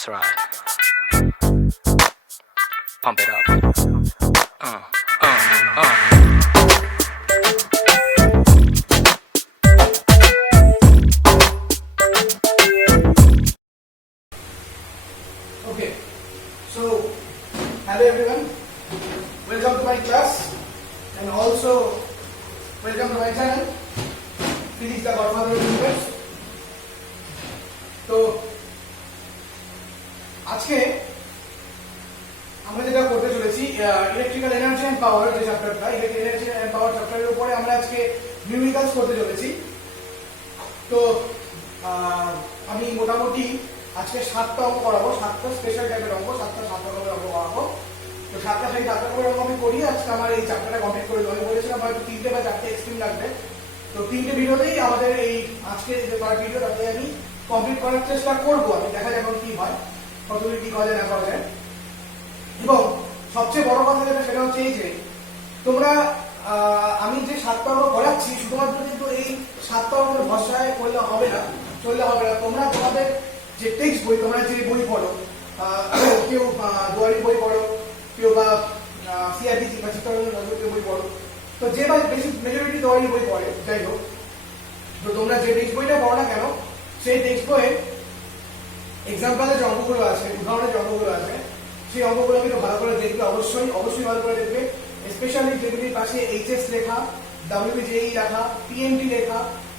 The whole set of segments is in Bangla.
That's right. Pump it up. Uh, uh. Okay, so hello everyone, welcome to my class and also welcome to my channel Physics the Godfather of the Universe. তো আজকে আমরা যেটা করতে চলেছি ইলেকট্রিক্যাল এনার্জি এন্ড পাওয়ার যে চ্যাপ্টারটা ইলেকট্রিক্যাল এনার্জি এন্ড পাওয়ার চ্যাপ্টারের উপরে আমরা আজকে নিউমেরিক্যালস করতে চলেছি। তো আমি মোটামুটি আজকে 7টা অঙ্ক করাবো, 7টা স্পেশাল টাইপের অঙ্ক, 7টা রকমের অঙ্ক করাবো। তো 7টা রকমের অঙ্ক আমি করি, আজকে আমার এই চ্যাপ্টারটা কমপ্লিট করে দেবো। আমি বলেছিলাম হয়তো 3টে বা 4টে এক্সট্রিম লাগবে, তো 3টে ভিডিওতেই আমাদের এই আজকে যে পার্ট ভিডিও তাতে আমি কমপ্লিট করার চেষ্টা করবো। আমি দেখা যাক কি হয়, কতদূর কি করা যায় না করা যায়। এবং সবচেয়ে বড় কথা যেটা সেটা হচ্ছে এই যে তোমরা আমি যে 7টা অঙ্ক করাচ্ছি শুধুমাত্র কিন্তু এই 7টা অঙ্কের ভরসায় করলে হবে না, চললে হবে না। তোমরা তোমাদের যে টেক্সট বই, তোমরা যে বই পড়ো, কেউ দুয়ারি বই পড়ো, কেউ বা সিআরটিসি বা চিত্তরঞ্জন বই পড়ো, তো যে বা বেশি মেজরিটি দুয়ারি বই পড়ে, যাই হোক, তো তোমরা যে টেক্সট বইটা পড়ো না কেন সেই টেক্সট বইয়ে এক্সাম্পলের যে অঙ্কগুলো আছে, উদাহরণের যে অঙ্কগুলো আছে, সেই অঙ্কগুলো কিন্তু ভালো করে দেখবে, অবশ্যই ভালো করে দেখবে। স্পেশালি যেগুলির পাশে এইচএস লেখা, ডাব্লিউজেই লেখা, পিএমটি লেখা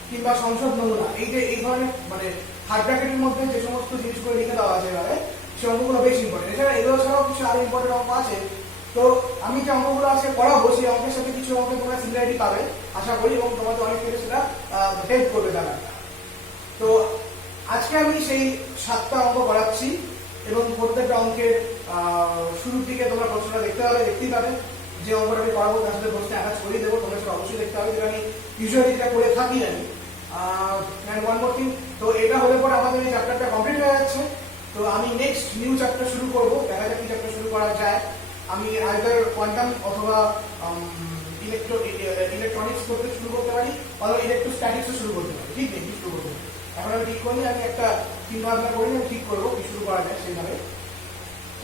কিংবা সংসদ নমুনা, এই ধরনের মানে থার্ড ব্র্যাকেটের মধ্যে যে সমস্ত জিনিসগুলো লিখে দেওয়া আছে এবারে, সেই অঙ্কগুলো বেশি ইম্পর্টেন্ট। এছাড়া এগুলো ছাড়াও কিছু আরো ইম্পর্টেন্ট অঙ্ক আছে। তো আমি যে অঙ্কগুলো আজকে পড়াবো সেই অঙ্কের সাথে কিছু অঙ্কে তোমরা সিমিলারিটি পাবে আশা করি, এবং তোমাদের অনেক ক্ষেত্রে সেটা হেল্প করবে জানা। তো আজকে আমি সেই 7টা অঙ্ক পড়াচ্ছি এবং প্রত্যেকটা অঙ্কের শুরুর দিকে তোমরা প্রশ্নটা দেখতেই পাবে। যে অঙ্কটা আমি পড়াবো তার সাথে প্রশ্ন অ্যাটাচ করিয়ে দেবো, তোমরা সেটা অবশ্যই দেখতে হবে, যেটা আমি ইউজুয়ালি যেটা করে থাকি আমি। ওয়ান মোর থিং, তো এটা হলে পরে আমাদের এই চ্যাপ্টারটা কমপ্লিট হয়ে যাচ্ছে। তো আমি নেক্সট নিউ চ্যাপ্টার শুরু করবো, দেখা যাক কি চ্যাপ্টার শুরু করা যায়। আমি আইদার কোয়ান্টাম অথবা ইলেকট্রনিক্স করতে শুরু করতে পারি, অথবা ইলেকট্রোস্ট্যাটিক্সও শুরু করতে পারি, ঠিক নেই কি শুরু করতে পারি। এখন আমি ঠিক করিনি, আমি একটা চিন্তা ভাবনা করি, আমি ঠিক করবো কি শুরু করা যায় সেইভাবে।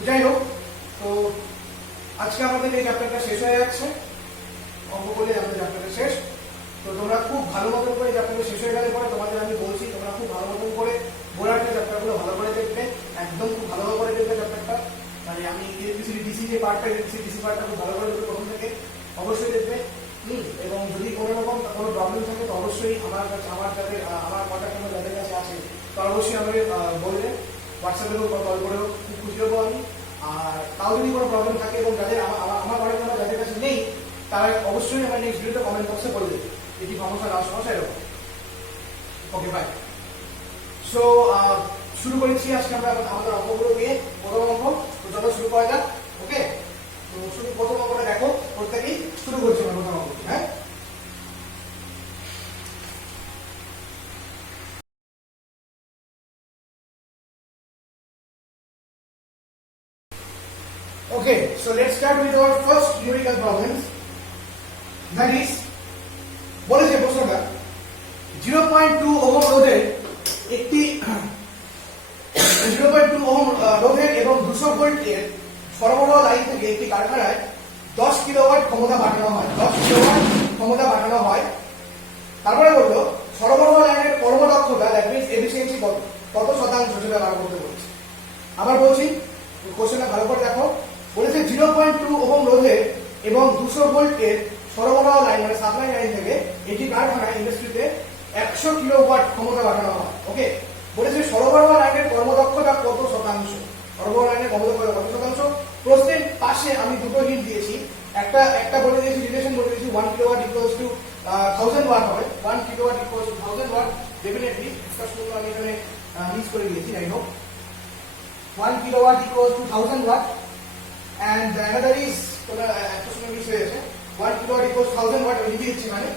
যাই হোক, তো আজকে আমাদের এই চ্যাপ্টারটা শেষ হয়ে যাচ্ছে, অঙ্ক বলে আমাদের চ্যাপ্টারটা শেষ। তো তোমরা খুব ভালো মতন করে চ্যাপ্টারটা শেষ হয়ে গেলে পরে তোমাদের আমি বলছি তোমরা খুব ভালো মতন করে বোর্ডারটা চ্যাপ্টারগুলো ভালো করে দেখবে, একদম খুব ভালো করে দেখবে চ্যাপ্টারটা। মানে আমি ইলেকট্রিসিটি ডিসি যে পার্টটা, ইলেকট্রিসিটি ডিসি পার্টটা খুব ভালো করে দেখবে প্রথম থেকে, অবশ্যই দেখবে। এবং যদি কোনো রকম কোনো প্রবলেম থাকে তো অবশ্যই আমার কন্ট্যাক্ট নাম্বার যাদের কাছে আসে তো অবশ্যই আমাকে বলবে, হোয়াটসঅ্যাপে হোক বা কল করেও খুব খুশি হবো আমি। আর তাও যদি কোনো প্রবলেম থাকে এবং যাদের আমার কন্ট্যাক্ট নাম্বার যাদের কাছে নেই তারা অবশ্যই আমার নেক্সট ভিডিওতে কমেন্ট বক্সে বলে দেবে এটি সমস্যা না সমস্যা এরকম। Okay bye. সো শুরু করেছি আজকে আমরা আমাদের অঙ্কগুলো নিয়ে। প্রথম অঙ্ক, তো চলো শুরু করা যাক। ওকে, তো শুধু প্রথম অঙ্কটা দেখো, প্রত্যেকেই শুরু করছি আমরা প্রথম অঙ্ক। হ্যাঁ, okay, so let's start with our first numerical problems. That is, বলেছে প্রশ্নটা 0.2 ওহম রোধের একটি 0.2 ওহম রোধের এবং 200 ভোল্টের সরবরাহ লাইন থেকে একটি কারখানায় 10 কিলোওয়াট ক্ষমতা পাঠানো হয়, 10 কিলোওয়াট ক্ষমতা পাঠানো হয়। তারপরে বললো সরবরাহ লাইনের কর্মদক্ষতা, দ্যাট মিন্স এফিসিয়েন্সি কত শতাংশ সেটা বার করতে বলছে। আবার বলছি, কোশ্চেনটা ভালো করে দেখো। বলেছে 0.2 ওহম রোধের এবং 200 ভোল্টের সরবরাহ লাইন মানে সাপ্লাই লাইন থেকে এটি কারখানা ইন্ডাস্ট্রিতে 100 কিলোওয়াট ক্ষমতা পাঠানো হয়। ওকে, বলেছে সরবরাহ লাইনের কর্মদক্ষতা কত শতাংশ, সরবরাহ লাইনের কর্মদক্ষতা কত শতাংশ। প্রশ্নের পাশে আমি দুটো হিন্ট দিয়েছি, একটা বলে দিয়েছি, রিলেশন বলে দিয়েছি, 1 কিলোওয়াট ইকুয়ালস টু 1000 ওয়াট হবে, 1 kilowatt equals to 1000 watt. Definitely একটা সূত্র আমি এখানে মিস করে দিয়েছি, যাই হোক, 1 kilowatt equals to 1000 watt, and the another is একটা সময় মিস হয়ে গেছে, 1 kilowatt equals 1000 watt আমি লিখে দিচ্ছি, মানে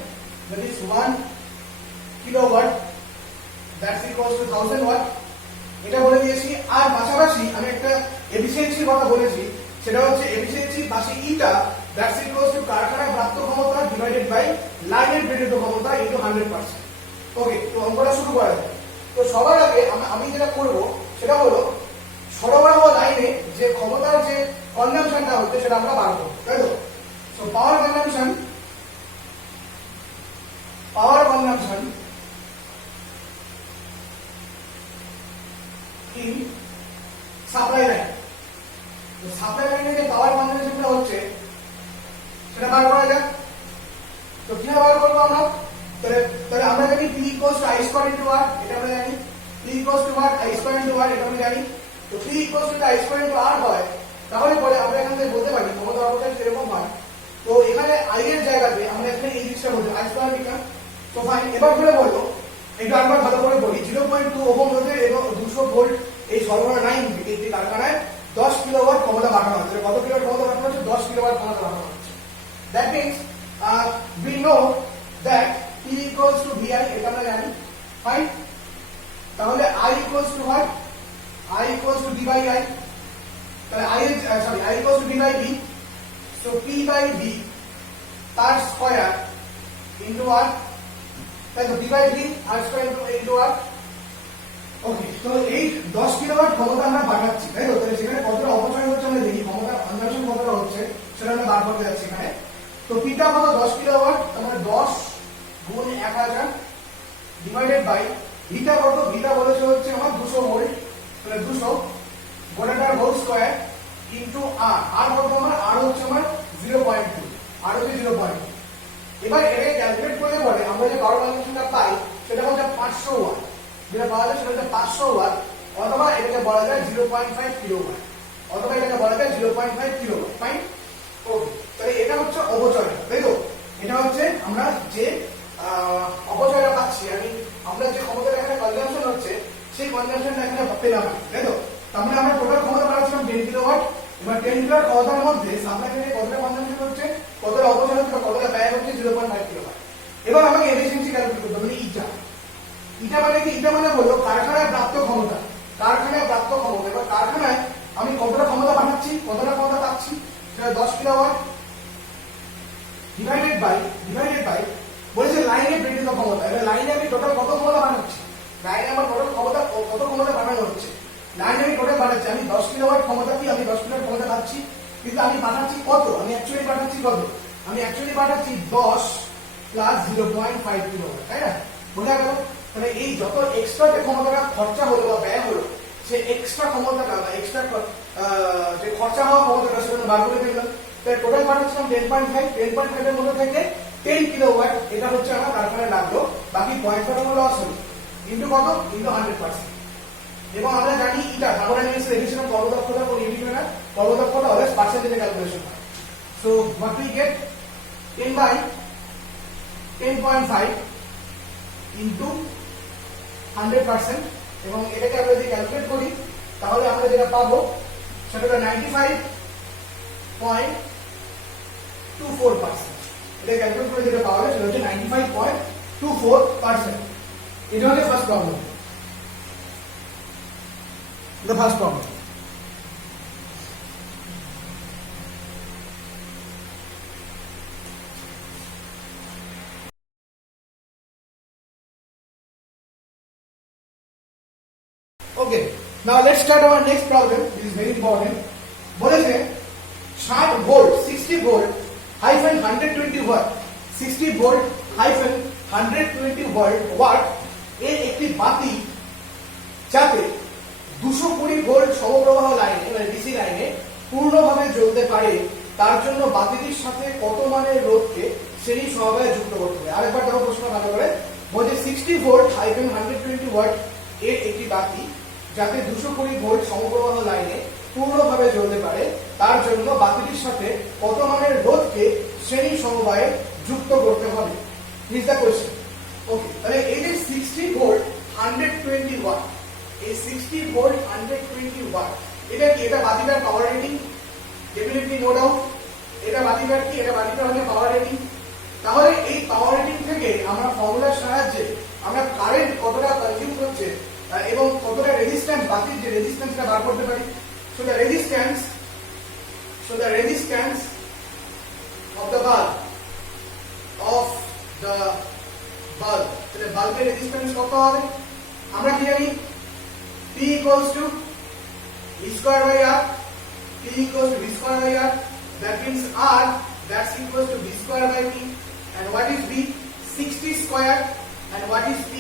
that is 1 kilowatt that's equals to 1000 watt, এটা বলে দিয়েছি। আর পাশাপাশি আমি একটা এফিসিয়েন্সির কথা বলেছি, সেটা হচ্ছে এফিসিয়েন্সি পাশে ইটা that's equals to কারখানায় প্রাপ্ত ক্ষমতা ডিভাইডেড বাই লাইনের প্রেরিত ক্ষমতা ইনটু 100%। ওকে, তো অঙ্কটা শুরু করা যায়। তো সবার আগে আমি যেটা করব সেটা হলো সরবরাহ লাইনে যে ক্ষমতার যে কনজাম্পশনটা হচ্ছে সেটা আমরা বার করব, তাই তো? So power consumption in supply line. তো সাপ্লাই লাইনে যে পাওয়ার কনজাম্পশনটা হচ্ছে সেটা বার করা যাক। তো কিভাবে বার করবো আমরা? তাহলে আমরা জানি P equals to I square into R, এটা আমরা জানি। P equals to what? I square into R, এটা আমরা জানি। তো P equals to I square into R হয়, তাহলে পরে আমরা এখান থেকে বলতে পারি ক্ষমতার অবস্থান সেরকম হয়। তো এখানে I এর জায়গাতে আমরা এখানে এই জিনিসটা বলতে I square লিখলাম। তো ফাইন, এবার করে বলবো, একটু আরেকবার ভালো করে বলি, 0.2 ওহম রোধের এবং 200 ভোল্ট এই সরবরাহ লাইন থেকে একটি কারখানায় 10 কিলোওয়াট ক্ষমতা পাঠানো হচ্ছে। কত কিলোওয়াট ক্ষমতা পাঠানো হচ্ছে? 10 কিলোওয়াট ক্ষমতা পাঠানো হচ্ছে। That means we know that P equals to VI, এটা আমরা জানি। ফাইন, তাহলে I equals to what? I equals to D by I, তাহলে I equals to D by B, so P by B তার স্কয়ার into R, তাই তো? D by B R square into R। ওকে, তো এই 10 কিলোওয়াট ক্ষমতা আমরা পাঠাচ্ছি, তাই তো? তাহলে সেখানে কতটা অপচয় হচ্ছে আমরা দেখি, ক্ষমতা কনজাম্পশন কতটা হচ্ছে সেটা আমরা বার করতে যাচ্ছি এখানে। তো পিটা কত? 10 কিলোওয়াট, তাহলে 10 গুণ 1000 ডিভাইডেড বাই ভিটা কত? ভিটা বলেছে হচ্ছে আমার 200 ভোল্ট, তাহলে 200 গোটাটার হোল স্কয়ার ইনটু আর। আর কত আমার? আর হচ্ছে আমার 0.2, আর হচ্ছে 0.2। এবার এটাকে ক্যালকুলেট করলে পরে আমরা যে পাওয়ার কনজাম্পশনটা পাই সেটা হচ্ছে 500 ওয়াট, যেটা পাওয়া যায় সেটা হচ্ছে 500 ওয়াট, অথবা এটাকে বলা যায় 0.5 কিলোওয়াট, অথবা এটাকে বলা যায় 0.5 কিলোওয়াট। ফাইন, ওকে। তাহলে এটা হচ্ছে অপচয়, তাই তো? এটা হচ্ছে আমরা যে অপচয়টা পাচ্ছি, আমরা যে ক্ষমতাটা এখানে কনজাম্পশন হচ্ছে সেই কনজাম্পশনটা এখানে পেলাম, তাই তো? তার মানে আমরা টোটাল ক্ষমতা পাচ্ছিলাম 10 কিলোওয়াট। এবার 10 কিলোওয়াট ক্ষমতার মধ্যে সাপ্লাই থেকে কতটা কনজাম্পশন হচ্ছে, কতটা অপচয় হচ্ছে, কতটা ব্যয় হচ্ছে? 0.5 কিলোওয়াট। এবার আমাকে এফিসিয়েন্সি ক্যালকুলেট করতে হবে, মানে ইটা মানে কি? ইটা মানে হলো কারখানায় প্রাপ্ত ক্ষমতা, কারখানায় প্রাপ্ত ক্ষমতা। এবার কারখানায় আমি কতটা ক্ষমতা পাঠাচ্ছি, কতটা ক্ষমতা পাচ্ছি, সেটা 10 কিলোওয়াট ডিভাইডেড বাই বলেছে লাইনে প্রেরিত ক্ষমতা। এবার লাইনে আমি টোটাল কত ক্ষমতা পাঠাচ্ছি, লাইনে আমার টোটাল ক্ষমতা কত ক্ষমতা পাঠানো হচ্ছে, লাইনে আমি টোটাল পাঠাচ্ছি। আমি 10 কিলোওয়াট ক্ষমতা কি, আমি 10 কিলোওয়াট ক্ষমতা পাচ্ছি, কিন্তু আমি পাঠাচ্ছি কত? আমি অ্যাকচুয়ালি পাঠাচ্ছি কত? আমি অ্যাকচুয়ালি পাঠাচ্ছি 10 প্লাস 0.5 কিলোওয়াট, তাই না? বোঝা গেল? তাহলে এই যত এক্সট্রা যে ক্ষমতাটা খরচা হলো বা ব্যয় হলো, সেই এক্সট্রা ক্ষমতাটা বা এক্সট্রা যে খরচা হওয়া ক্ষমতাটা সেটা বার করে দিলাম। তাই টোটাল পাঠাচ্ছিলাম 10.5 এর মধ্যে থেকে 10 কিলোওয়াট এটা হচ্ছে আমার কারখানায় লাগলো, বাকি 0.5 হলো লস হলো, ইনটু কত? ইনটু 100%। এবং আমরা জানি এটা থার্মোডাইনামিক্স রেডিয়েশন কর্মদক্ষতা কোন ইউনিট হয় না, কর্মদক্ষতা অলওয়েজ পার্সেন্টেজে ক্যালকুলেশন হয়। So what we get 10 by 10.5 into 100%, এবং এটাকে আমরা যদি ক্যালকুলেট করি তাহলে আমরা যেটা পাবো সেটা হলো 95.24%। এটা ক্যালকুলেট করে যেটা পাওয়া যায় সেটা হচ্ছে 95.24%। এটা হচ্ছে first problem, the first problem. Okay, now let's start our next problem. This is very important. বলেছে 60 volt 60 volt hyphen 120 watt 60 volt hyphen 120 watt এর একটি বাতি যাতে 220 ভোল্ট সমপ্রবাহ লাইনে মানে ডিসি লাইনে পূর্ণভাবে জ্বলতে পারে তার জন্য বাতিটির সাথে কত মানের রোধকে শ্রেণী সমবায়ে যুক্ত করতে হবে। আরেকবার দেখো প্রশ্ন ভালো করে, বলছে 60 ভোল্ট হাইফেন 120 ওয়াট এর একটি বাতি যাতে 220 ভোল্ট সমপ্রবাহ লাইনে পূর্ণভাবে জ্বলতে পারে তার জন্য বাতিটির সাথে কত মানের রোধকে শ্রেণী সমবায়ে যুক্ত করতে হবে। Is the question. ওকে, তাহলে এই যে 60 ভোল্ট 120 ওয়াট, এই 60 ভোল্ট 120 ওয়াট এটা কি? এটা বাতিটার power rating, definitely no doubt. এটা বাতিটার কি? এটা বাতিটার হচ্ছে পাওয়ার রেটিং। তাহলে এই পাওয়ার রেটিং থেকে আমরা ফর্মুলার সাহায্যে আমরা কারেন্ট কতটা কনজিউম করছে এবং কতটা রেজিস্ট্যান্স, বাতির যে রেজিস্ট্যান্সটা বার করতে পারি। So the resistance of the bulb, তাহলে বাল্বের রেজিস্ট্যান্স কত হবে? আমরা কি জানি? P equals to V square by R, T equals to V square by R. That means R, that's equals to V square by T. And what is V? 60 square. And what is P?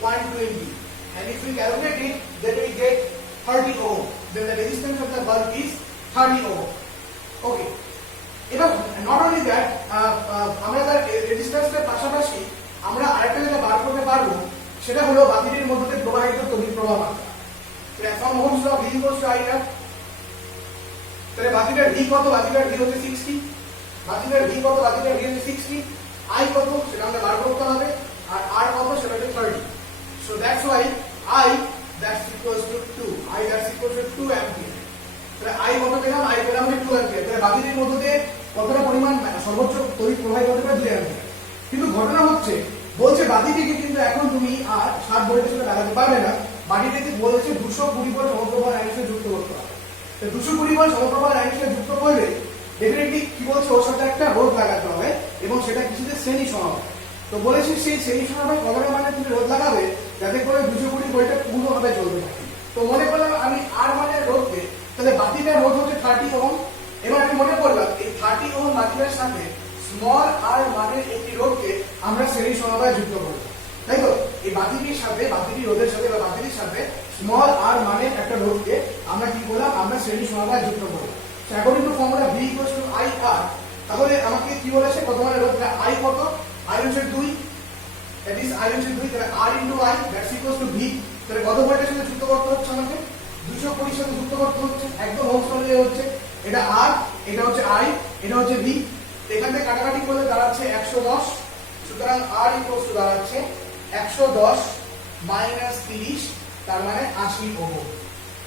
120. And if we calculate it, then we get 30 ohm. Then the resistance of the bulb is 30 ohm. Okay. এবার not only that, আমরা তার রেজিস্ট্যান্সের পাশাপাশি আমরা আরেকটা যেটা বার করতে পারবো সেটা হলো বাতিটির মধ্যে দিয়ে প্রবাহিত তড়িৎ প্রবাহ মাত্রা। From Ohm's law V equals to IR। তাহলে বাতিটার V কত? বাতিটার V হচ্ছে 60। বাতিটার V কত? বাতিটার V হচ্ছে 60। I কত সেটা আমরা বার করতে হবে, আর R কত সেটা হচ্ছে 30। So that's why I that's equals to 2. I that's equals to 2 ampere. তাহলে I কত পেলাম? I পেলাম 2 ampere। তাহলে বাতিটির মধ্যে দিয়ে কতটা পরিমাণ সর্বোচ্চ তড়িৎ প্রবাহিত হতে পারে? 2 ampere। কিন্তু ঘটনা হচ্ছে বলছে বাতিটিকে কিন্তু এখন তুমি আর 7 ভোল্টের সাথে লাগাতে পারবে না। বাতিটিকে বলেছে 220 ভোল্ট সমপ্রবাহ লাইনের সাথে যুক্ত করতে হবে। তো 220 ভোল্ট সমপ্রবাহ লাইনের সাথে যুক্ত করলে ডেফিনেটলি কি বলছে ওর সাথে একটা রোধ লাগাতে হবে এবং সেটা কিছুতে শ্রেণী সমাবেশ। তো বলেছি সেই শ্রেণী সমাবেশ কতটা মানে তুমি রোধ লাগাবে যাতে করে 220 ভোল্টটা পূর্ণভাবে চলতে থাকে। তো মনে করলাম আমি আর মানের রোধকে, তাহলে বাতিটার রোধ হচ্ছে 30 ওহম। এবার আমি মনে করলাম এই 30 ওহম বাতিটার সাথে স্মল আর মানের একটি রোধকে আমরা শ্রেণী সমাবেশ যুক্ত করব, তাই তো? এই বাতিটির সাথে, বাতিটির রোধের সাথে বা বাতিটির সাথে স্মল আর মানের একটা রোধকে আমরা কি করলাম? আমরা শ্রেণী সমাবেশ যুক্ত করব। So according to formula V equals to IR, তাহলে আমাকে কি বলেছে কত মানের রোধ? I কত? I হচ্ছে 2, that is I হচ্ছে 2, তাহলে R into I that's equals to V। তাহলে কত ভোল্টের সাথে যুক্ত করতে হচ্ছে আমাকে? 220 সাথে যুক্ত করতে হচ্ছে, একদম ওহমস ল দিয়ে হচ্ছে। এটা R, এটা হচ্ছে I, এটা হচ্ছে V। এখান থেকে কাটাকাটি করলে দাঁড়াচ্ছে 110। সুতরাং R equals to দাঁড়াচ্ছে 110 minus 30, তার মানে 80 ওহম।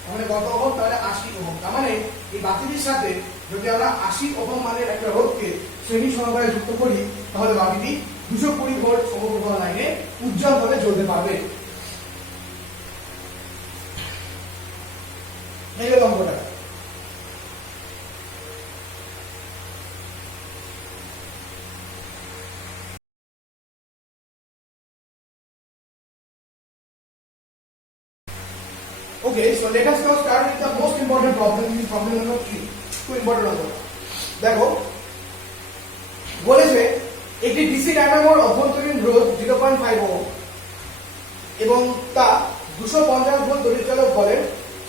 মানে কত ওহম? তাহলে 80 ওহম। তার মানে এই বাতিটির সাথে যদি আমরা 80 ওহম মানের একটা রোধকে শ্রেণী সমবায়ে যুক্ত করি তাহলে বাতিটি 220 ভোল্ট সমপ্রবাহ লাইনে উজ্জ্বলভাবে জ্বলতে পারবে। এই হলো অঙ্কটা। Okay, so let us now start with the most important problem, which is problem number 3. খুব ইম্পর্টেন্ট অঙ্ক। দেখো বলেছে একটি ডিসি ডায়নামোর অভ্যন্তরীণ রোধ 0.5 ওহম এবং তা 250 ভোল্ট তড়িৎচালক বলের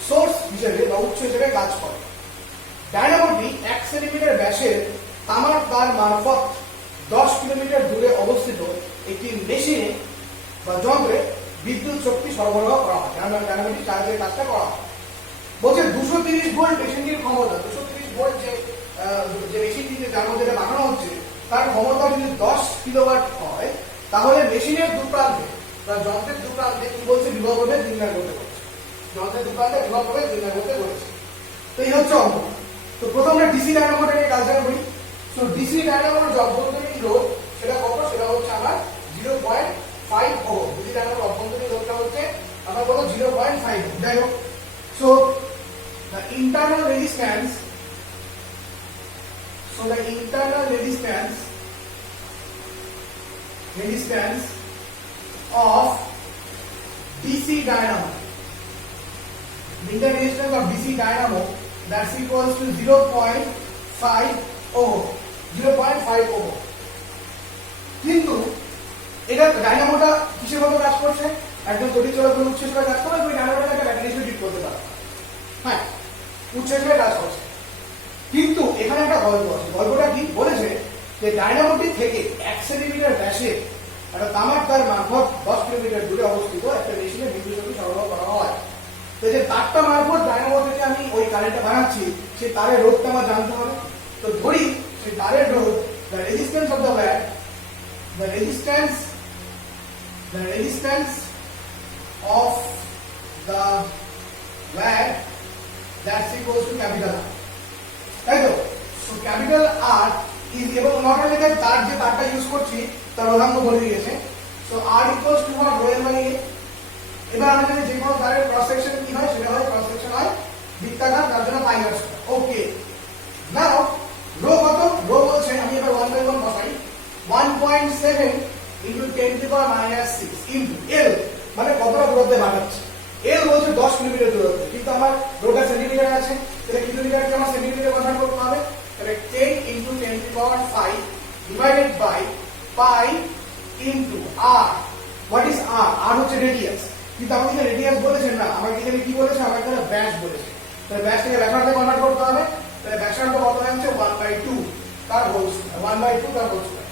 সোর্স হিসেবে বা উৎস হিসেবে কাজ করে। ডায়নামোটি 1 সেন্টিমিটার ব্যাসের তামার তার মারফত 10 কিলোমিটার দূরে অবস্থিত একটি মেশিনে বা যন্ত্রে বিদ্যুৎ শক্তি সরবরাহ করা হয়। ডায়নামোটি চার্জের কাজটা করা হয়। বলছে 230 ভোল্ট মেশিনটির ক্ষমতা, 230 ভোল্ট যে মেশিনটিতে যার মধ্যে এটা বানানো হচ্ছে তার ক্ষমতা যদি 10 কিলোওয়াট হয় তাহলে মেশিনের দুপ্রান্তে বা যন্ত্রের দুপ্রান্তে কি বলছে? বিভব প্রভেদ নির্ণয় করতে বলছে। যন্ত্রের দুপ্রান্তে বিভব প্রভেদ নির্ণয় করতে বলেছে। তো এই হচ্ছে অঙ্ক। তো প্রথম আমরা ডিসি ডায়নামোটা নিয়ে কালচার করি। সো ডিসি ডায়নামোর যে অভ্যন্তরীণ রোধ সেটা কত? সেটা হচ্ছে আমার 0.5 ওহম। ডিসি ডায়নামোর অভ্যন্তরীণ রোধটা হচ্ছে আমার কত? 0.5 ওহম। যাই হোক, so the internal resistance of DC dynamo, the internal resistance of DC dynamo, that's equals to 0.5 ohm, 0.5 ohm। কিন্তু এটা ডায়নামোটা কিসের মতো কাজ করছে? একদম তড়িৎচালক উৎস হিসেবে কাজ করে, ওই ডায়নামোটাকে একটা ব্যাটারি হিসেবে ট্রিট করতে পারে। হ্যাঁ, উৎস হিসেবে কাজ করছে। কিন্তু এখানে একটা গল্প আছে। গল্পটা কি? বলেছে যে ডায়নামোটি থেকে 1 সেন্টিমিটার ব্যাসে একটা তামার তার মারফত 10 কিলোমিটার দূরে অবস্থিত একটা মেশিনে বিদ্যুৎ শক্তি সরবরাহ করা হয়। তো যে তারটা মারফত ডায়নামো থেকে আমি ওই কারেন্টটা বানাচ্ছি, সেই তারের রোধটা আমার জানতে হবে। তো ধরি সেই তারের রোধ, the resistance of the wire, the resistance of the wire, that's equals to capital R, তাই তো? So capital R is, এবং নট অনলি দ্যাট, তার যে তারটা ইউজ করছি তার রোধাঙ্ক বলে দিয়েছে। So R equals to what? Rho L by A। এবার আমি যদি যে কোনো তারের ক্রস সেকশন কি হয় সেটা হয়, ক্রস সেকশন হয় বৃত্তাকার, তার জন্য পাই আর স্কয়ার। ওকে, নাও রো কত? রো বলছে, আমি এবার 1/1 বসাই, 1.7 into 10⁻⁶ into L, মানে কতটা দূরত্বে বানাচ্ছে। এল বলছে 10 কিলোমিটার দূরত্ব, কিন্তু আমার রোডটা সেন্টিমিটার আছে, তাহলে কিলোমিটারকে আমার সেন্টিমিটারে কনভার্ট করতে হবে। তাহলে 10 × 10⁵ divided by pi into R. What is R? R হচ্ছে রেডিয়াস, কিন্তু আমাকে এখানে রেডিয়াস বলেছেন না, আমাকে এখানে কি বলেছে? আমাকে এখানে ব্যাস বলেছে। তাহলে ব্যাসটাকে ব্যাসার্ধে কনভার্ট করতে হবে। তাহলে ব্যাসার্ধ কত হচ্ছে? 1/2 তার হোল স্কয়ার, 1/2 তার হোল স্কয়ার।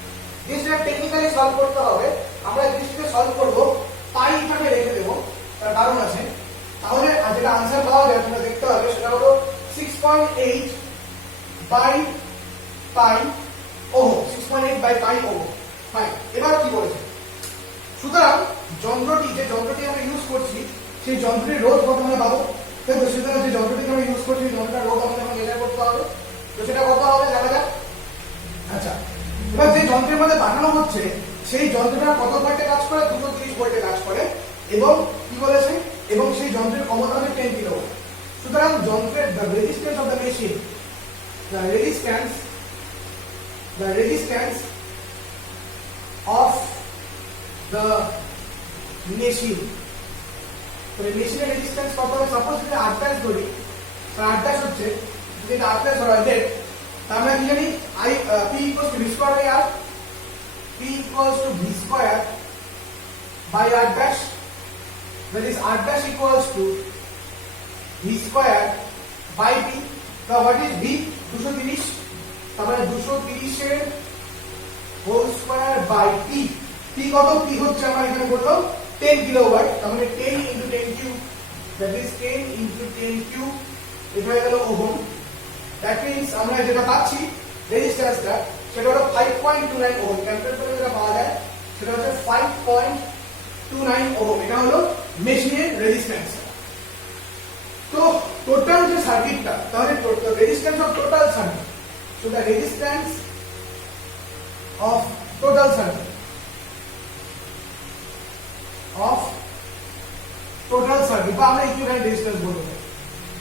জিনিসটা টেকনিক্যালি সলভ করতে হবে। আমরা এই জিনিসটাকে সলভ করব, পাইটাকে রেখে দেব, তার কারণ আছে। তাহলে যেটা आंसर পাওয়া যায় তোমরা দেখতে পাবে, সেটা হলো 6.8 by pi ohm, 6.8 by pi ohm. Fine. এবার কি বলেছে? সুতরাং যন্ত্রটি, যে যন্ত্রটি আমরা ইউজ করছি, সেই যন্ত্রের রোধ কত আমরা পাবো। তো সুতরাং যে যন্ত্রটি আমরা ইউজ করছি, যন্ত্রটার রোধ আমাদের মেজার করতে হবে। তো সেটা কত হবে দেখা যাক। আচ্ছা, এবার যে যন্ত্রের মধ্যে বানানো হচ্ছে, সেই যন্ত্রটা কত ভোল্টে কাজ করে? 230 ভোল্টে কাজ করে। এবং কি বলেছে? এবং সেই যন্ত্রের ক্ষমতা হচ্ছে 10 কিলোওয়াট। সুতরাং যন্ত্রের the resistance of the machine, the resistance of the machine, তো মেশিনের রেজিস্ট্যান্স কত হবে? সাপোজ যদি 8 ব্যাস ধরি, তাহলে 8 ব্যাস হচ্ছে, যদি 8 ব্যাস হয় দেখ, আমরা কি জানি? I P equals to V square by R, P equals to V square by R dash, that is R dash equals to V square by P. Now what is V? 230, তাহলে 230 এর whole square by P। P কত? P হচ্ছে আমার এখানে বললাম 10 কিলোওয়াট, তাহলে 10 × 10 কিউব, that is 10 × 10 কিউব, এটা হয়ে গেল ওহম। দ্যাট মিন্স আমরা যেটা পাচ্ছি রেজিস্ট্যান্সটা, সেটা হলো 5.29 ওহম। ক্যালকুলেট করে যেটা পাওয়া যায় সেটা হচ্ছে 5.29 ওহম। এটা হলো মেশিনের রেজিস্ট্যান্স। তো টোটাল যে সার্কিটটা, তাহলে resistance of total circuit, so the resistance of total circuit বা আমরা ইকুইভ্যালেন্ট রেজিস্ট্যান্স বলতে পারি।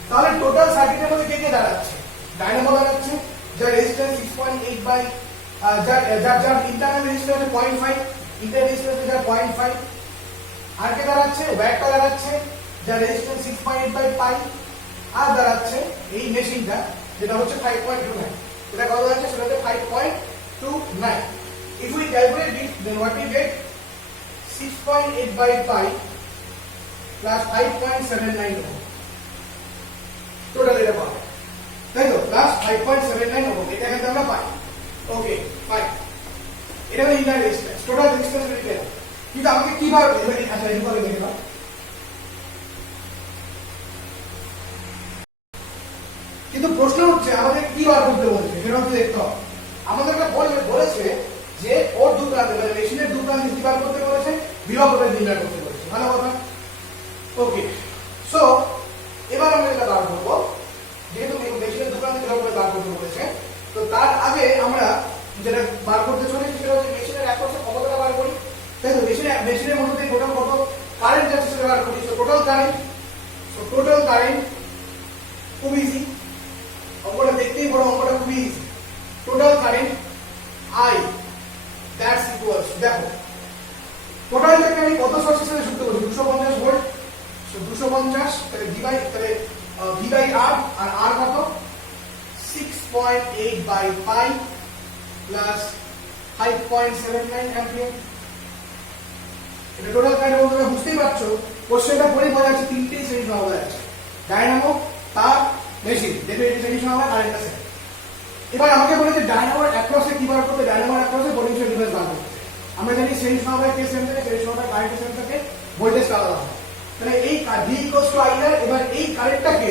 তাহলে টোটাল সার্কিটের মধ্যে কে কে দাঁড়াচ্ছে? ডায়নামো দাঁড়াচ্ছে, যার রেজিস্ট্যান্স 6.8 বাই যার ইন্টারনাল রেজিস্ট্যান্স 0.5, ইন্টারনাল রেজিস্ট্যান্স 0.5। আর কে দাঁড়াচ্ছে? ওয়্যাটটা দাঁড়াচ্ছে, যার রেজিস্ট্যান্স 6.8 বাই পাই। আর দাঁড়াচ্ছে এই মেশিনটা, যেটা হচ্ছে 5.29। এটা কত হচ্ছে? সেটা হচ্ছে 5.29। If we calculate it, then what we get? 6.8 by pi plus 5.79 ohm. Total এটা পাবো, তাই তো? প্লাস 5.79 ohm, এটা কিন্তু আমরা পাই। ওকে, ফাইন। এটা হলো ইন্টারনাল রেজিস্ট্যান্স, টোটাল রেজিস্ট্যান্স লিখে দাও। কিন্তু আমাকে কি বার? আচ্ছা, এইভাবে লিখে দাও। কিন্তু প্রশ্ন হচ্ছে আমাদের কি বার করতে বলেছে, সেটা হচ্ছে দেখতে হবে। আমাদেরকে বলেছে যে ওর দু প্রান্তে, মানে মেশিনের দু প্রান্তে কি বার করতে বলেছে? বিভব ভোল্টেজ নির্ণয় করতে বলেছে। ভালো কথা। ওকে, সো এবার আমরা যেটা বার করবো, যেহেতু মেশিনের দু প্রান্তে বিভব ভোল্টেজ বার করতে বলেছে, তো তার আগে আমরা যেটা বার করতে চলেছি সেটা হচ্ছে মেশিনের অ্যাক্রসে ক্ষমতাটা বার করি, তাই তো? মেশিনের মধ্যে দিয়ে টোটাল কত কারেন্ট যাচ্ছে সেটা বার করি। সো টোটাল কারেন্ট খুব ইজি, অঙ্কটা দেখতেই বড়, অঙ্কটা খুব easy. Total current I, that's equals, দেখো টোটালটাকে আমি কত সোর্সের সাথে যুক্ত করছি? 250 ভোল্ট। সো 250, তাহলে V বাই R, আর R কত? 6.8 বাই পাই প্লাস 5.79 অ্যাম্পিয়ার। এটা টোটাল কারেন্ট বলতে বুঝতেই পারছো, কোশ্চেনটা পড়ে বোঝা যাচ্ছে তিনটেই শ্রেণী সমবায় আছে, ডায়নামো, তার, মেশিন। দেখবে এই শ্রেণী সমবায় কারেন্ট আছে। এবার আমাকে বলেছে ডায়নামোর অ্যাক্রসে কি বার করতে? ডায়নামোর অ্যাক্রসে পোটেনশিয়াল ডিফারেন্স বার করতে। আমরা জানি শ্রেণী সমবায় কে সেম থাকে, শ্রেণী সমবায় কারেন্টের সেম থাকে, ভোল্টেজ আলাদা হয়। তাহলে এই V ইকুয়ালস টু IR, এবার এই কারেন্টটাকে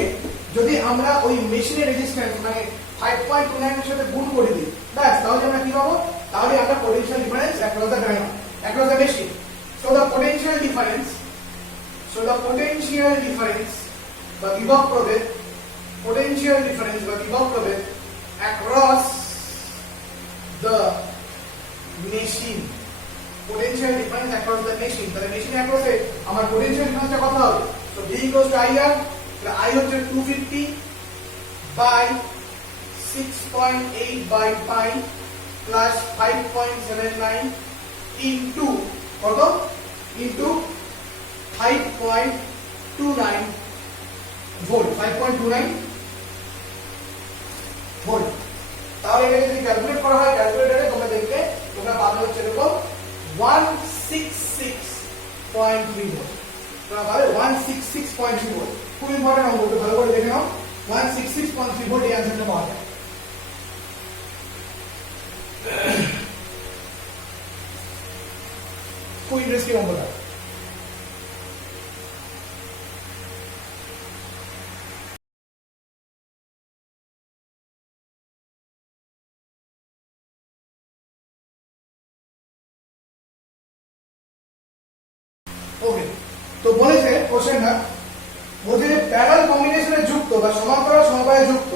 যদি আমরা ওই মেশিনের রেজিস্ট্যান্স মানে 5.29 এর সাথে গুণ করে দিই, ব্যাস, তাহলে আমরা কি পাবো? তাহলে আমরা potential difference across the Dynamo, across the machine. So the potential difference বা বিভব প্রভেদ, potential difference বা বিভব প্রভেদ across the machine, potential difference across the machine, তাহলে মেশিন অ্যাক্রসে আমার potential difference কত হবে? so V equals to IR, তাহলে I হচ্ছে 250 by 6.8 by pi plus 5.79 into কত? into 5.29 volt, 5.29 volt. তাহলে এটা যদি ক্যালকুলেট করা হয় ক্যালকুলেটরে তোমরা দেখবে তোমরা পাবে হচ্ছে এরকম 166.3 ভোল্ট। তোমরা পাবে 166.3 ভোল্ট। খুব ইম্পর্টেন্ট অঙ্ক, ভালো করে দেখে নাও। 166.3 ভোল্ট এই অ্যান্সারটা পাওয়া যায়। খুব ইন্টারেস্টিং অঙ্কটা। ওকে, তো বলেছে কোশ্চেনটা বলছে যে প্যারালাল কম্বিনেশনে যুক্ত বা সমান্তরাল সমবায়ে যুক্ত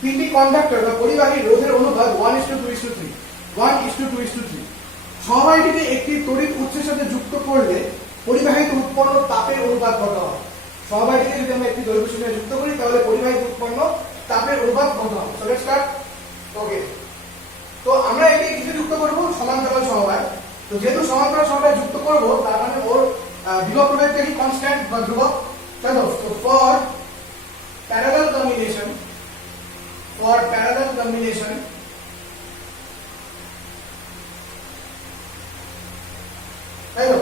তিনটি কন্ডাক্টর বা পরিবাহী রোধের অনুপাত 1:2:3 1:2:3। সমবায়টিকে একটি তড়িৎ উৎসের সাথে যুক্ত করলে পরিবাহীতে উৎপন্ন তাপের অনুপাত কত হবে? সমবায়টিকে যদি আমরা একটি তড়িৎ উৎসের সাথে যুক্ত করি তাহলে পরিবাহীতে উৎপন্ন তাপের অনুপাত কত হবে? So let's start. ওকে, তো আমরা একে কিসে যুক্ত করব? সমান্তরাল সমবায়। তো যেহেতু সমান্তরাল সমবায় যুক্ত করব তার মানে ওর বিভব প্রভেদটা কি কনস্ট্যান্ট বা ধ্রুবক, তাই তো? তো ফর প্যারালাল কম্বিনেশন তাই তো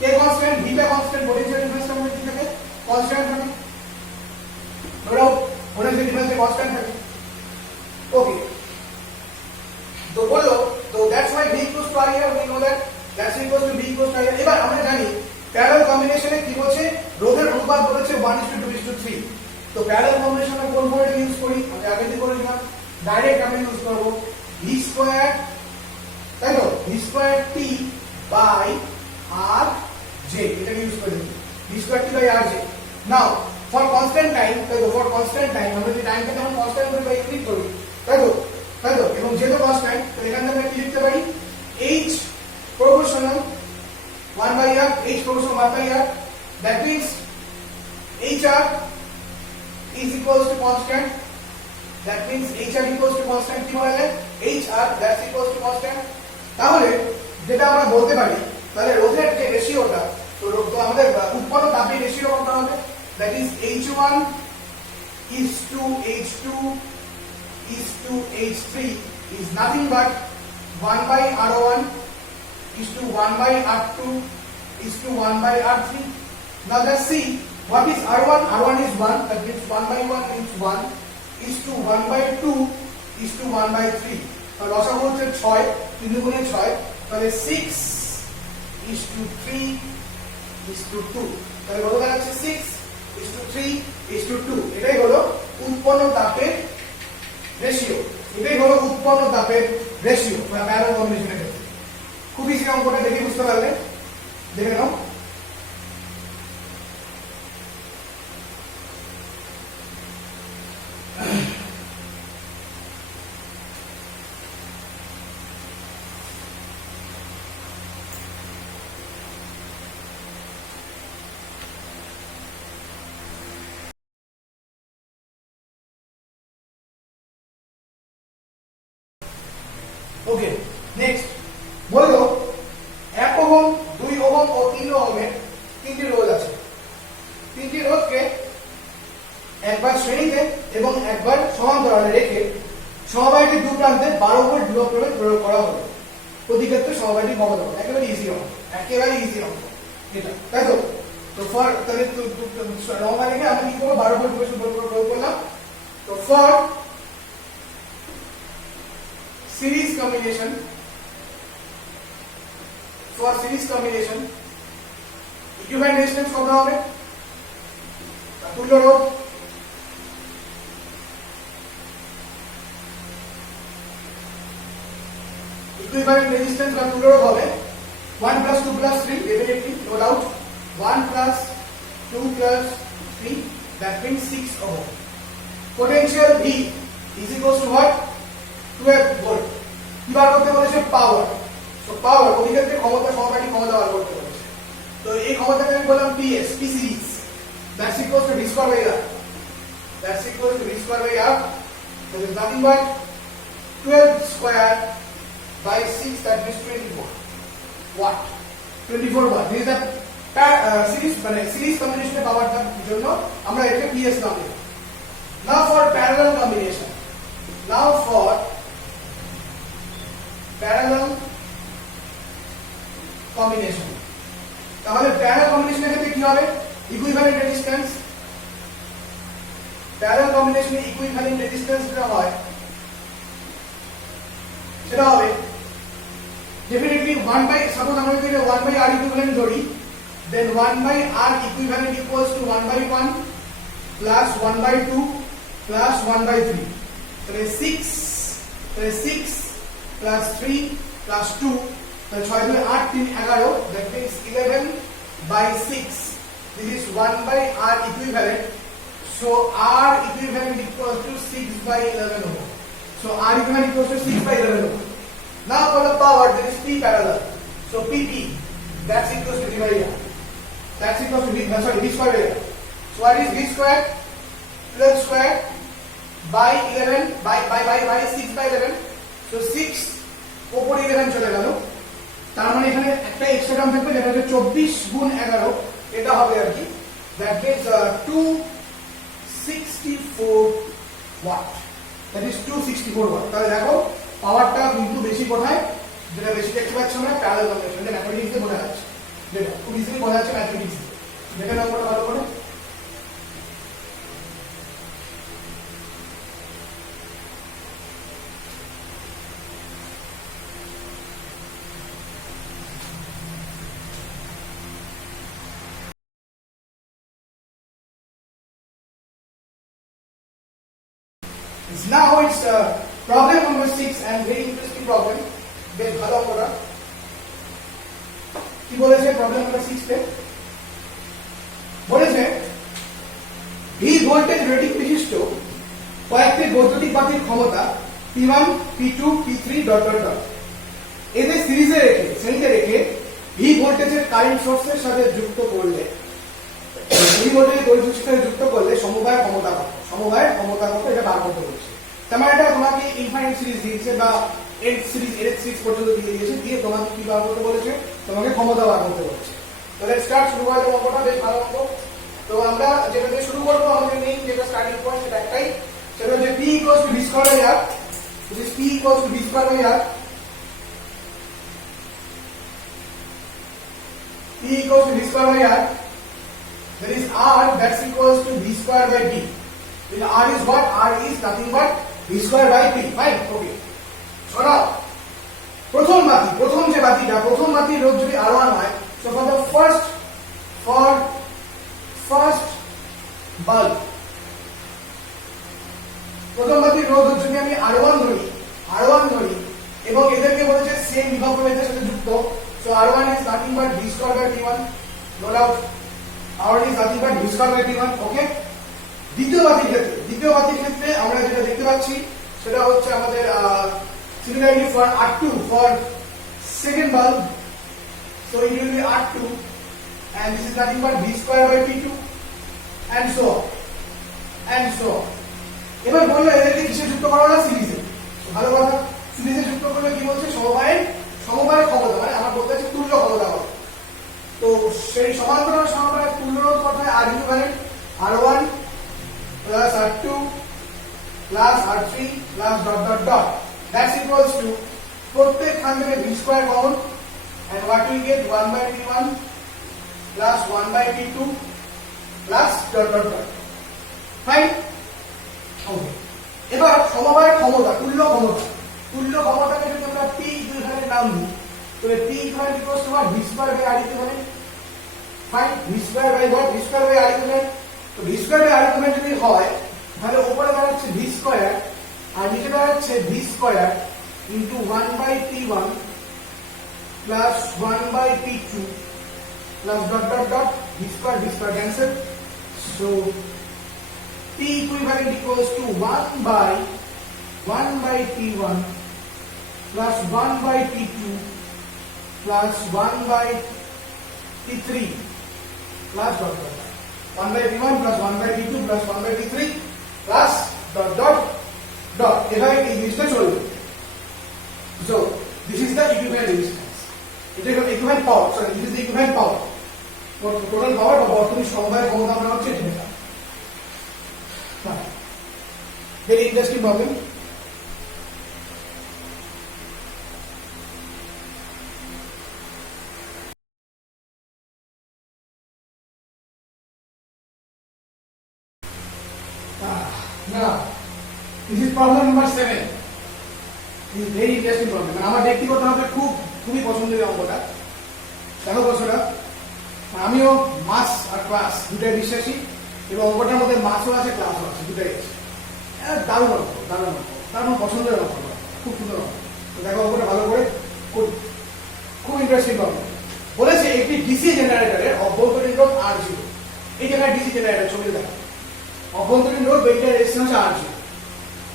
কে কনস্ট্যান্ট, ভিটা কনস্ট্যান্ট, পোটেনশিয়াল ডিফারেন্সটা মধ্যে কি থাকে? কনস্ট্যান্ট থাকে। ধরো পোটেনশিয়াল ডিফারেন্স কনস্ট্যান্ট থাকে। ওকে, তো বলো, তো that's why v equals to I here, we know that that's equals to v equals to I here। এবার আমরা জানি প্যারালাল কম্বিনেশনে কি বলছে? রোধের অনুপাত বলেছে 1:2:3। তো প্যারালাল কম্বিনেশনে কোন ফর্মুলা ইউজ করি? আমি আগে থেকে বলেছিলাম, ডাইরেক্ট আমি ইউজ করব v স্কয়ার, তাই তো? v square t by r j, এটা ইউজ করি v square t by r j। Now for constant time, তাই তো? ফর কনস্ট্যান্ট টাইম আমরা যদি টাইমকে যখন কনস্ট্যান্ট করে ইউনিট করি, তাই তো? এবং যেহেতু কনস্ট্যান্ট তো এখানে আমরা কি লিখতে পারি? h proportional 1/r, h proportional 1/r, that means hr is equals to constant, that means hr equals to constant। কি বলা যায়? hr that's equals to constant। তাহলে যেটা আমরা বলতে পারি, তাহলে রোধের যে রেশিওটা, তো আমাদের উৎপন্ন তাপের রেশিও কত হবে? that is h1 is to h2 is to h3 is nothing but 1/r1 is to 1/r2 is to 1/r3। Now let's see what is r1. r1 is 1, that means 1/1 means 1 is to 1/2 is to 1/3। আর লসাগু হচ্ছে 6, 3 গুণে 6, তাহলে 6 is to 3 is to 2। তাহলে কত দাঁড়াচ্ছে? 6 is to 3 is to 2। এটাই হলো উৎপন্ন তাপের রেশিও, এটাই হলো উৎপন্ন তাপের রেশিও বা প্যারালাল কম্বিনেশনের ক্ষেত্রে। খুব ইজি অঙ্কটা দেখে বুঝতে পারলে, দেখে নাও। ওকে, নেক্সট বললো 1 ওহম, 2 ওহম ও 3 ওহমের তিনটি রোধ আছে। তিনটি রোধকে একবার শ্রেণীতে এবং একবার সমান্তরালে রেখে সমবায়টি দু প্রান্তে 12 ভোল্ট বিভব প্রভেদ প্রয়োগ করা হলো। প্রতি ক্ষেত্রে সমবায়টি কমাতে হবে। একেবারে ইজি অঙ্ক, একেবারে ইজি অঙ্ক এটা, তাই তো? তো ফর তাহলে সমবায় রেখে আমি কি করবো? 12 ভোল্ট প্রয়োগ করলাম। তো for series combination, for series combination equivalent resistance কত হবে? তুল্য রোধ, equivalent resistance বা তুল্য রোধ হবে 1 plus 2 plus 3, definitely no doubt 1 plus 2 plus 3, that means 6 ohm। potential V is equals to what? 12 volt. কি বার করতে বলেছে? পাওয়ার। সো পাওয়ার ওই ক্ষেত্রে ক্ষমতা, সমবায়টি ক্ষমতা বার করতে বলেছে। তো এই ক্ষমতাকে আমি বললাম PS, P series, that's equals to V square by R, that's equals to V square by R, that is nothing but 12 square by 6, that means 24 watt, 24 watt। This is the series কম্বিনেশনের পাওয়ারটার জন্য আমরা এটাকে PS নাম দেব। Now for parallel combination, now for parallel combination. তাহলে প্যারালাল কম্বিনেশনের ক্ষেত্রে কি হবে? ইকুইভ্যালেন্ট রেজিস্ট্যান্স, প্যারালাল কম্বিনেশনে ইকুইভ্যালেন্ট রেজিস্ট্যান্স যেটা হয় সেটা হবে definitely 1 by, suppose আমরা যদি 1 by R equivalent ধরি, then 1 by R equivalent equals to 1 by 1 plus 1 by 2 plus 1 by 3. তাহলে 6 plus 3 plus 2, তাহলে 6 2 8 3 11, that means 11 by 6. This is 1 by R equivalent. So R equivalent equals to 6 by 11 ohm. So R equivalent equals to 6 by 11 ohm. Now for the power, there is P parallel. So PP, that's equals to V by R. That's equals to V square by R. So what is V square? 12 square by 11 by 6 by 11. So 6 উপর 11 চলে গেল। তার মানে এখানে একটা এক্সট্রা টার্ম থাকবে যেটা হচ্ছে 24 গুণ 11, এটা হবে আর কি। That means 264 watt. That is 264 watt. তাহলে দেখো পাওয়ারটা কিন্তু বেশি কোথায়, যেটা বেশি দেখতে পাচ্ছি আমরা প্যারালাল কম্বিনেশন, যেটা ম্যাথমেটিক্স দিয়ে বোঝা যাচ্ছে, যেটা খুব ইজিলি বোঝা যাচ্ছে ম্যাথমেটিক্স দিয়ে। দেখে নাও ওটা ভালো করে। Now it's problem number 6 and very interesting problem. বেশ ভালো করা। কি বলেছে প্রবলেম নাম্বার 6 তে? বলেছে V ভোল্টেজ রেটিং বিশিষ্ট কয়েকটি বৈদ্যুতিক বাতির ক্ষমতা P1, P2, P3 dot dot dot এদের শ্রেণীতে রেখে V ভোল্টেজের কারেন্ট সোর্সের সাথে যুক্ত করলে সমবায় ক্ষমতা কত এটা বার করতে বলছে। তার মানে এটা তোমাকে ইনফাইনাইট সিরিজ দিয়েছে বা এন্ড সিরিজ পর্যন্ত দিয়ে দিয়েছে, দিয়ে তোমাকে কি বার করতে বলেছে? তোমাকে ক্ষমতা বার করতে বলেছে। তাহলে স্টার্ট শুরু করা যাবে, অঙ্কটা বেশ ভালো অঙ্ক। তো আমরা যেটা দিয়ে শুরু করবো, আমাদের মেইন যেটা স্টার্টিং পয়েন্ট সেটা একটাই, সেটা হচ্ছে P equals to V square by R. This is P equals to V square by R. P equals to V square by R. There is R, that's equals to V square by P. Then R is what? R is nothing but V square by P. Fine, okay. So now, প্রথম বাতির রোধ যদি R1 হয়, so for the first bulb, প্রথম বাতির রোধ যদি আমি R1 ধরি এবং এদেরকে বলেছে সেম বিভব প্রভেদের সাথে যুক্ত, so R1 is nothing but V square by P1, no doubt. R1 is nothing but V square by P1, okay? দ্বিতীয় বাতির ক্ষেত্রে আমরা যেটা দেখতে পাচ্ছি সেটা হচ্ছে আমাদের similarly for R2 for second bulb, so it will be R2 and this is nothing but V square by P2 and so on. এবার বললো এদেরকে কিসে যুক্ত করা হলো? সিরিজে। ভালো কথা, সিরিজে যুক্ত করলে কি বলছে? সমবায়ের ক্ষমতা, মানে আমার বলতে হচ্ছে তুল্য ক্ষমতা হবে। তো সেই সমান্তরাল তুল্য রোধ কথায় R equivalent R1 plus R2 plus R3 plus dot dot dot, that's equals to প্রত্যেক খান থেকে V square common and what we get 1 by P1 plus 1 by P2 plus dot dot dot. Fine, okay. এবার সমবায়ের ক্ষমতা, তুল্য ক্ষমতাকে যদি আমরা P equivalent নাম দিই, তাহলে P equivalent equals to what? V square by R equivalent. Fine, V square by what? V square by R equivalent. তো V square by R equivalent যদি হয়, তাহলে উপরে দাঁড়াচ্ছে V square আর নিচে দাঁড়াচ্ছে V square into 1 by P1 plus 1 by P2 plus dot dot dot, V square cancel. So P equivalent equals to 1 by P1 plus 1 by P2 plus 1 by P3 plus dot dot dot. 1 by P1 plus 1 by P2 plus 1 by P3 plus dot dot dot. এভাবে এই জিনিসটা চলবে। So this is the equivalent resistance. It is the equivalent power. Sorry, this is the equivalent power. Total power বা বর্তনীর সমবায়ের ক্ষমতা আমরা হচ্ছে এটা। Very interesting problem. Now, this is problem number 7. This is very interesting problem. আমার ব্যক্তিগতভাবে খুবই পছন্দের অঙ্কটা। দেখো বছরা, আমিও মাস আর ক্লাস দুটাই বিশ্বাসী এবং অঙ্কটার মধ্যে মাসও আছে ক্লাসও আছে, দুটাই আছে। দারুণ অঙ্ক, দারুণ পছন্দের অঙ্ক, খুব সুন্দর অঙ্ক। তো দেখো অঙ্কটা ভালো করে, খুব ইন্টারেস্টিং প্রবলেম। বলেছে একটি ডিসি জেনারেটরের অভ্যন্তরীণ রোধ R0। এই জায়গায় ডিসি জেনারেটর ছবি দেখো, অভ্যন্তরীণ রোধ বেইটার রেজিস্ট্যান্স R0।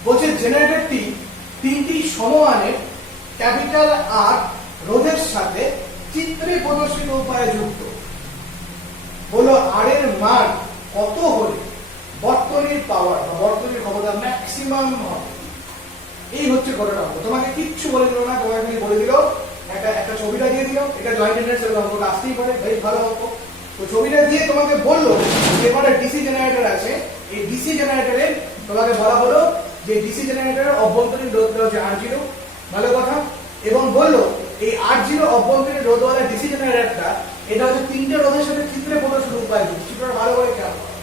বলছে জেনারেটরটি 3টি সমমানের ক্যাপিটাল R রোধের সাথে চিত্রে প্রদর্শিত উপায়ে যুক্ত। বলো R এর মান কত হলে বর্তনীর পাওয়ার বা বর্তনীর ক্ষমতা ম্যাক্সিমাম হবে। এই হচ্ছে ঘটনা। তোমাকে কিচ্ছু বলে দিল না, তোমাকে বলে দিল একটা ছবিটা দিয়ে দিল, এটা জয়েন্ট জেনারেটর অঙ্কটা আসতেই পারে, বেশ ভালো অঙ্ক। তো ছবিটা দিয়ে তোমাকে বললো যে একটা ডিসি জেনারেটর আছে, এই ডিসি জেনারেটরে তোমাকে বলা হলো যে ডিসি জেনারেটরের অভ্যন্তরীণ রোধটা হচ্ছে R0, ভালো কথা। এবং বললো এই R0 অভ্যন্তরীণ রোধওয়ালা ডিসি জেনারেটরটা এটা হচ্ছে 3টে রোধের সাথে চিত্রে প্রদর্শিত উপায় যুক্ত। চিত্রটা ভালো করে খেয়াল করো।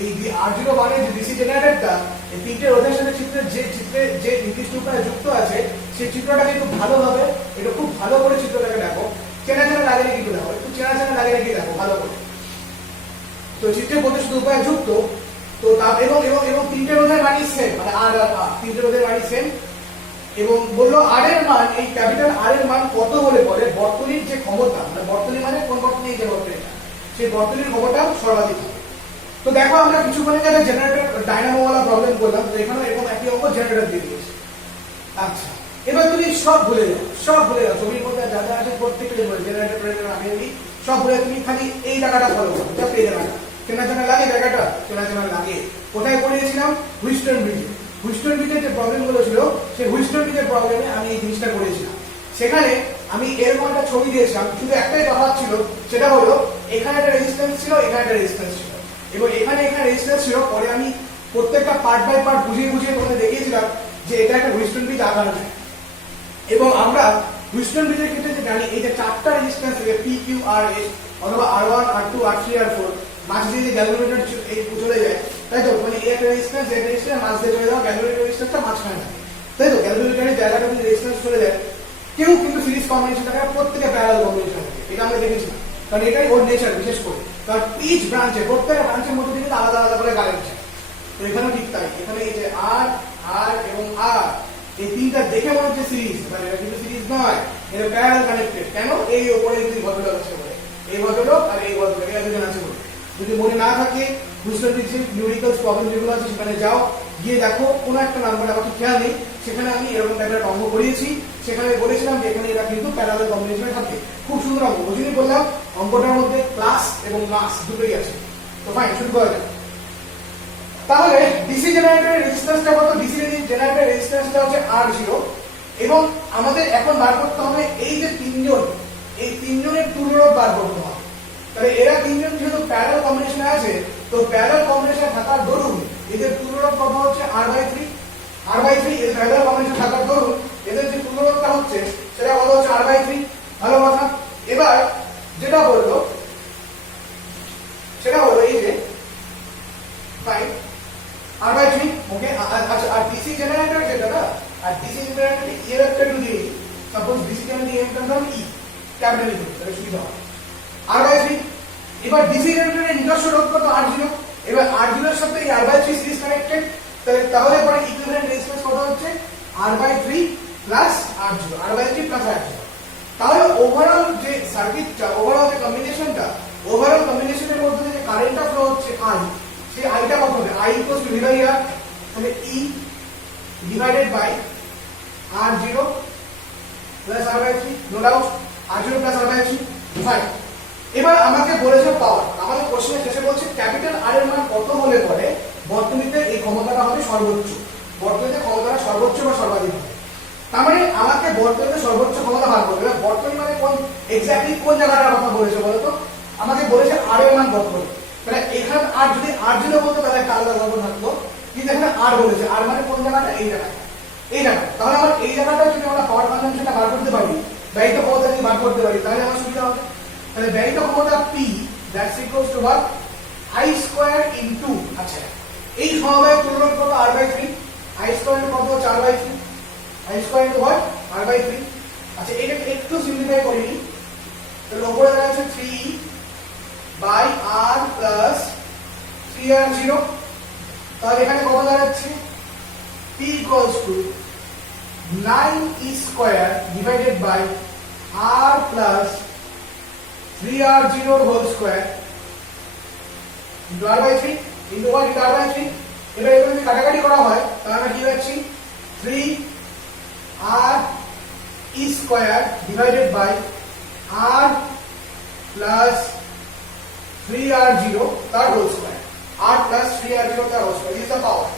এই R0 মানে যে ডিসি জেনারেটরটা এই 3টে রোধের সাথে চিত্রে যে নির্দিষ্ট উপায়ে যুক্ত আছে সেই চিত্রটাকে একটু ভালোভাবে, এটা খুব ভালো করে চিত্রটাকে দেখো, চেনা লাগে নাকি দেখো, একটু চেনা লাগে নাকি দেখো ভালো করে। তো চিত্রে প্রদর্শিত উপায়ে যুক্ত, তো এবং 3টে রোধের মানই সেম, মানে R আর R, 3টে রোধের মানই সেম। এবং বললো R এর মান, এই ক্যাপিটাল R এর মান কত হলে পরে বর্তনীর যে ক্ষমতা, মানে বর্তনী মানে কোন বর্তনী, এই যে বর্তনীটা, সেই বর্তনীর ক্ষমতা সর্বাধিক হবে। তো দেখো আমরা কিছুক্ষণ আগে জেনারেটর ডায়নামোওয়ালা প্রবলেম করলাম, তো এখানে এরকম একই অঙ্ক জেনারেটর দিয়ে দিয়েছে। আচ্ছা, এবার তুমি সব ভুলে যাও, ছবির মধ্যে যা যা আছে প্রত্যেকটা জেনারেটর আমি সব ভুলে তুমি খালি এই জায়গাটা ফলো করো, জাস্ট এই জায়গাটা। চেনা লাগে জায়গাটা, চেনা লাগে। কোথায় পড়িয়েছিলাম? হুইস্টন ব্রিজে। হুইস্টন ব্রিজের যে প্রবলেমগুলো ছিল সেই হুইস্টন ব্রিজের প্রবলেমে আমি এই জিনিসটা করেছিলাম। সেখানে আমি এরকম একটা ছবি দিয়েছিলাম, শুধু একটাই তফাৎ ছিল, সেটা হলো এখানে একটা রেজিস্ট্যান্স ছিল, এখানে একটা রেজিস্ট্যান্স ছিল, এবং এখানে রেজিস্ট্যান্স ছিল। পরে আমি প্রত্যেকটা পার্ট বাই পার্ট বুঝিয়ে তোমাদের দেখিয়েছিলাম যে এটা একটা হুইস্টন ব্রিজ আকার নেয়। এবং আমরা হুইস্টন ব্রিজের ক্ষেত্রে যে জানি এই যে 4টা রেজিস্ট্যান্স থেকে P, Q, R, S অথবা R1, R2, R3, R4 মাঝ দিয়ে যে গ্যালভানোমিটার এই চলে যায়, তাই তো? মানে এই একটা রেজিস্ট্যান্স, এই রেজিস্ট্যান্স মাঝ দিয়ে চলে যাওয়া, গ্যালভানোমিটার রেজিস্ট্যান্সটা মাঝখানে থাকে, তাই তো? গ্যালভানোমিটারের জায়গাটা যদি রেজিস্ট্যান্স চলে যায়, কেউ কিন্তু সিরিজ কম্বিনেশন থাকে, প্রত্যেকে প্যারালাল কম্বিনেশন থাকে, এটা আমরা দেখেছিলাম। কারণ এটাই ওর নেচার, বিশেষ করে কারণ ইচ ব্রাঞ্চে, প্রত্যেকটা ব্রাঞ্চের মধ্যে কিন্তু আলাদা আলাদা করে কানেকশন। তো এখানেও ঠিক তাই, এখানে এই যে R, R এবং R এই তিনটা দেখে মনে হচ্ছে সিরিজ, মানে এটা কিন্তু সিরিজ নয়, এটা প্যারালাল কানেক্টেড। কেন? এই উপরে দুই ভদ্রলোক আছে বলে, এই ভদ্রলোক আর এই ভদ্রলোক, এরা দুজন আছে বলে। যদি মনে না থাকে হুইস্টন ব্রিজের নিউমেরিক্যালস প্রবলেম যেগুলো আছে সেখানে যাও, গিয়ে দেখো কোনো একটা নাম্বার আমার খেয়াল নেই, সেখানে আমি এরকম টাইপের অঙ্ক করিয়েছি। সেখানে বলেছিলাম যে এখানে এরা কিন্তু প্যারালাল কম্বিনেশনে থাকে। খুব সুন্দর অঙ্ক, ওই জন্যই বললাম অঙ্কটার মধ্যে ক্লাস এবং মাস দুটোই আছে। তো ফাইন, শুরু করা যাক। তাহলে ডিসি জেনারেটরের রেজিস্ট্যান্সটা কত? ডিসি জেনারেটরের রেজিস্ট্যান্সটা হচ্ছে R0, এবং আমাদের এখন বার করতে হবে এই যে তিনজন, এই তিনজনের তুল্যরোধ বার করতে হবে। তাহলে এরা তিনজন যেহেতু প্যারালাল কম্বিনেশনে আছে, তো প্যারালাল কম্বিনেশনে থাকার দরুন এদের তুল্যরোধ কত হচ্ছে? R/3 এদের প্যারালাল কম্বিনেশনে থাকার দরুন এদের যে তুল্যরোধটা হচ্ছে সেটা কত হচ্ছে? R/3। ভালো কথা। এবার যেটা বললো সেটা হলো এই যে ফাইন R/3, ওকে। আচ্ছা, আর ডিসি জেনারেটর যেটা না, আর ডিসি জেনারেটর এর একটা একটু দিয়ে, সাপোজ ডিসি জেনারেটর এর একটা নাম ই, ক্যাপিটাল ই, তাহলে সুবিধা হয়। R/3। এবার ডিসি জেনারেটরের নিজস্ব রোধ কত? R0। এবার R0 এর সাথে এই R/3 সিরিজ কানেক্টেড, তাহলে পরে ইকুইভ্যালেন্ট রেজিস্ট্যান্স কত হচ্ছে? R/3 plus R0, R/3 plus R0। তাহলে ওভারঅল যে সার্কিটটা, ওভারঅল যে কম্বিনেশনটা, ওভারঅল কম্বিনেশনের মধ্যে যে কারেন্টটা ফ্লো হচ্ছে I, সেই আইটা কত হবে? I equals to V by R, তাহলে E divided by R0 plus R/3, no doubt R0 plus R/3। Fine. এবার আমাকে বলেছে পাওয়ার, আমাদের কোশ্চেনের শেষে বলছে ক্যাপিটাল R এর মান কত হলে পরে বর্তনীতে এই ক্ষমতাটা হবে সর্বোচ্চ, বর্তনীতে ক্ষমতাটা সর্বোচ্চ বা সর্বাধিক হবে। তার মানে আমাকে বর্তনীতে সর্বোচ্চ ক্ষমতা বার করতে হবে। বর্তনী মানে কোন, এক্স্যাক্টলি কোন জায়গাটার কথা বলেছে বলতো? আমাকে বলেছে আর এর মান কত হবে, তাহলে এখানে আর যদি আর জিরো বলতো তাহলে একটা আলাদা গল্প থাকতো, কিন্তু এখানে আর বলেছে, আর মানে কোন জায়গাটা, এই জায়গাটা, এই জায়গাটা। তাহলে আমার এই জায়গাটা যদি আমরা পাওয়ার কনজাম্পশনটা বার করতে পারি, ব্যয়িত ক্ষমতা যদি বার করতে পারি, তাহলে আমার সুবিধা হবে। তাহলে ব্যয়িত ক্ষমতা P that's equals to what, I square into, আচ্ছা এই সমবায় তুলনা কত r/3, I স্কয়ার কত 4/3, I square into what, r/3। আচ্ছা এটাকে একটু সিম্পলিফাই করে নিই, তাহলে উপরে দাঁড়াচ্ছে 3/r প্লাস 3r0, তাহলে এখানে কত দাঁড়াচ্ছে, P equals to 9e square divided by r plus 3r0 whole square into r/3 into what, into r/3। এবার এটা যদি কাটাকাটি করা হয় তাহলে আমরা কি পাচ্ছি, 3r e square divided by r plus 3r0 তার whole square, r plus 3r0 তার whole square is the power।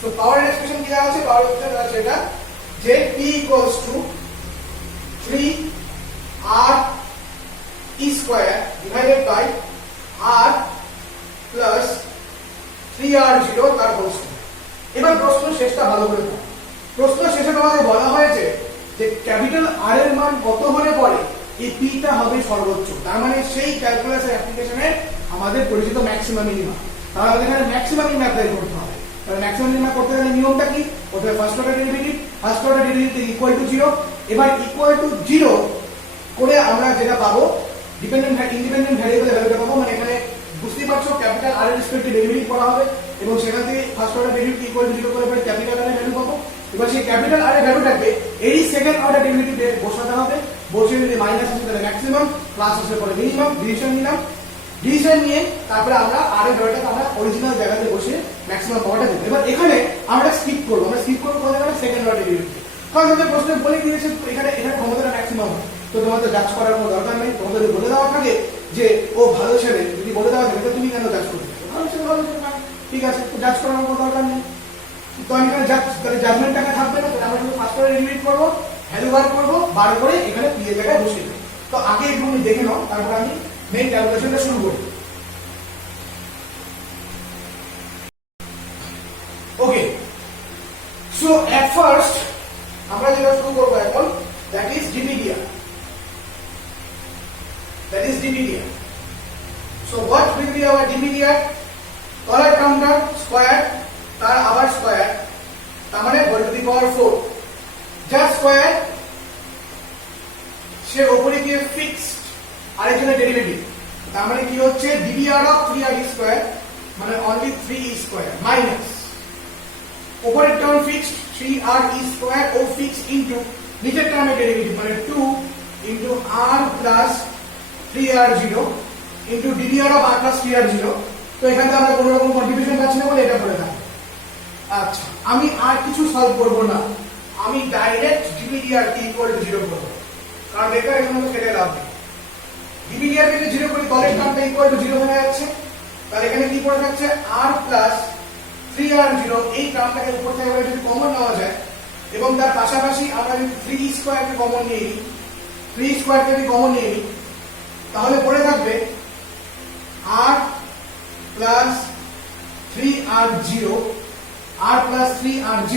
So power expression কি দেওয়া আছে, power expression আছে এটা যে P equals to 3r e square divided by r plus 3r0 তার whole square। এবার প্রশ্ন শেষটা ভালো করে পড়ো। প্রশ্ন শেষে তোমাদের বলা হয়েছে যে ক্যাপিটাল আর এর মান কত হলে পরে এই P টা হবে সর্বোচ্চ, তার মানে সেই ক্যালকুলাস অ্যাপ্লিকেশনে আমাদের পরিচিত ম্যাক্সিমাম মিনিমাম, তাহলে আমাদের এখানে ম্যাক্সিমাম মিনিমাম অ্যাপ্লাই করতে হবে। তাহলে ম্যাক্সিমাম মিনিমাম করতে গেলে নিয়মটা কি, প্রথমে first order derivative, first order derivative equal to 0, এবার ইকুয়াল টু 0 করে আমরা যেটা পাবো ডিপেন্ডেন্ট ইন্ডিপেন্ডেন্ট ভ্যারিয়েবলের ভ্যালুটা পাবো, মানে এখানে বুঝতেই পারছো ক্যাপিটাল আর এর রেসপেক্টে ডেরিভেটিভ করা হবে এবং সেখান থেকে first order derivative equal to 0 করে পরে ক্যাপিটাল আর এর ভ্যালু পাবো। এবার সেই ক্যাপিটাল আর এর ভ্যালুটাকে এই সেকেন্ড অর্ডার ডেরিভেটিভে বসাতে হবে, বসে যদি মাইনাস আসে তাহলে ম্যাক্সিমাম, প্লাস আসলে পরে মিনিমাম, ডিভিশন নিলাম, ডিভিশন নিয়ে তারপরে আমরা আর এর ভ্যালুটাকে আমরা অরিজিনাল জায়গাতে বসে ম্যাক্সিমাম পাওয়ারটা দেব। এবার এখানে আমরা স্কিপ করব, আমরা স্কিপ করব কোন জায়গায়, সেকেন্ড অর্ডার ডেরিভেটিভ, কারণ আমাদের প্রশ্নে বলে দিয়েছে এখানে এখানে ক্ষমতাটা ম্যাক্সিমাম হয়, তো তোমাদের জাজ করার কোনো দরকার নেই। তোমাদের যদি বলে দেওয়া থাকে যে ও ভালো ছেলে, যদি বলে দেওয়া থাকে তো তুমি কেন জাজ করবে, ভালো ছেলে না, ঠিক আছে, তো জাজ করার কোনো দরকার নেই। তো আমি এখানে তাহলে জাজমেন্ট টাকা থাকবে না, তাহলে আমরা শুধু ফার্স্ট অর্ডার ডেরিভেটিভ করবো, ভ্যালু বার করবো, বার করে এখানে পি এর জায়গায় বসিয়ে দেবো। তো আগে একটু দেখে নাও, তারপর আমি মেইন ক্যালকুলেশনটা শুরু করি। ওকে, সো এট ফার্স্ট আমরা যেটা শুরু করবো এখন, that is dividia, that is dividia. So what will be our dividia? তলার টার্মটা স্কয়ার, তার আবার স্কয়ার, তার মানে হোল টু দি পাওয়ার 4, যা স্কয়ার সে উপরে গিয়ে ফিক্সড আরেকজনের ডেরিভেটিভ, তার মানে কি হচ্ছে ডিভিআর অফ 3r স্কয়ার মানে অনলি 3e স্কয়ার মাইনাস উপরের টার্ম ফিক্সড 3r স্কয়ার ও ফিক্সড ইনটু নিচের টার্মের ডেরিভেটিভ মানে 2 into r plus 3r0 into dvr of r plus 3r0। তো এখানে আমরা কোনো রকম কন্ট্রিবিউশন পাচ্ছি না বলে এটা করে থাকি। আচ্ছা, আমি আর কিছু সলভ করব না, আমি direct dvdr K equal to 0 করব, কারণ বেকার এখানে তো কেটে লাভ নেই। dvdr কে 0 করি, তলের টার্মটা ইকুয়াল টু 0 হয়ে যাচ্ছে, তাহলে এখানে কি পড়ে থাকছে r plus 3r0, এই টার্মটাকে উপর থেকে যদি কমন নেওয়া যায় এবং তার পাশাপাশি আমরা যদি 3e স্কয়ার কে কমন নিয়ে নিই, 3e স্কয়ার কে যদি কমন নিয়ে নিই তাহলে পড়ে থাকবে r plus 3r0 r plus 3r0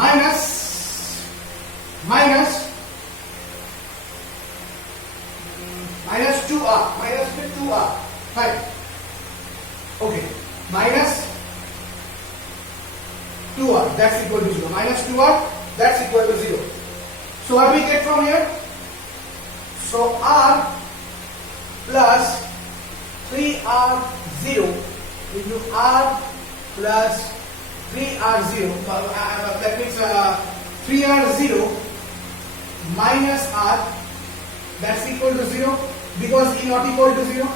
minus minus 2r minus 2r fine, okay, minus 2r that's equal to 0, minus 2r that's equal to 0. So what we get from here, so r plus 3r0 into r plus 3r0, that means 3r0 minus r, that's equal to 0 because e not equal to 0,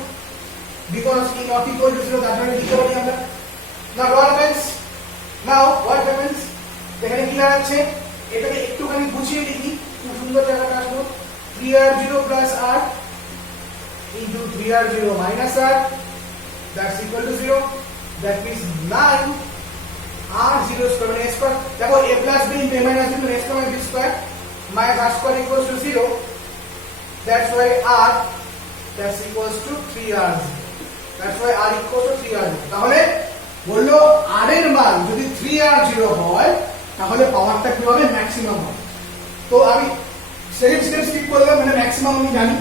because e not equal to 0 that means equal to 0. Now what happens, এখানে কি দাঁড়াচ্ছে, এটাকে একটুখানি গুছিয়ে লিখি, খুব সুন্দর জায়গাটা আসলো, 3r0 plus r into 3r0 minus r, that's equal to 0, that means 9 r0 square মানে a square, দেখো a plus b into a minus b into a square minus b square minus r square equals to 0, that's why r that's equals to 3r0. That's why r equals to 3r0. তাহলে বললো r এর মান যদি 3r0 হয় তাহলে পাওয়ারটা কি হবে, ম্যাক্সিমাম হবে। তো আমি সেকেন্ড স্টেপ স্কিপ করলাম, মানে ম্যাক্সিমাম আমি জানি,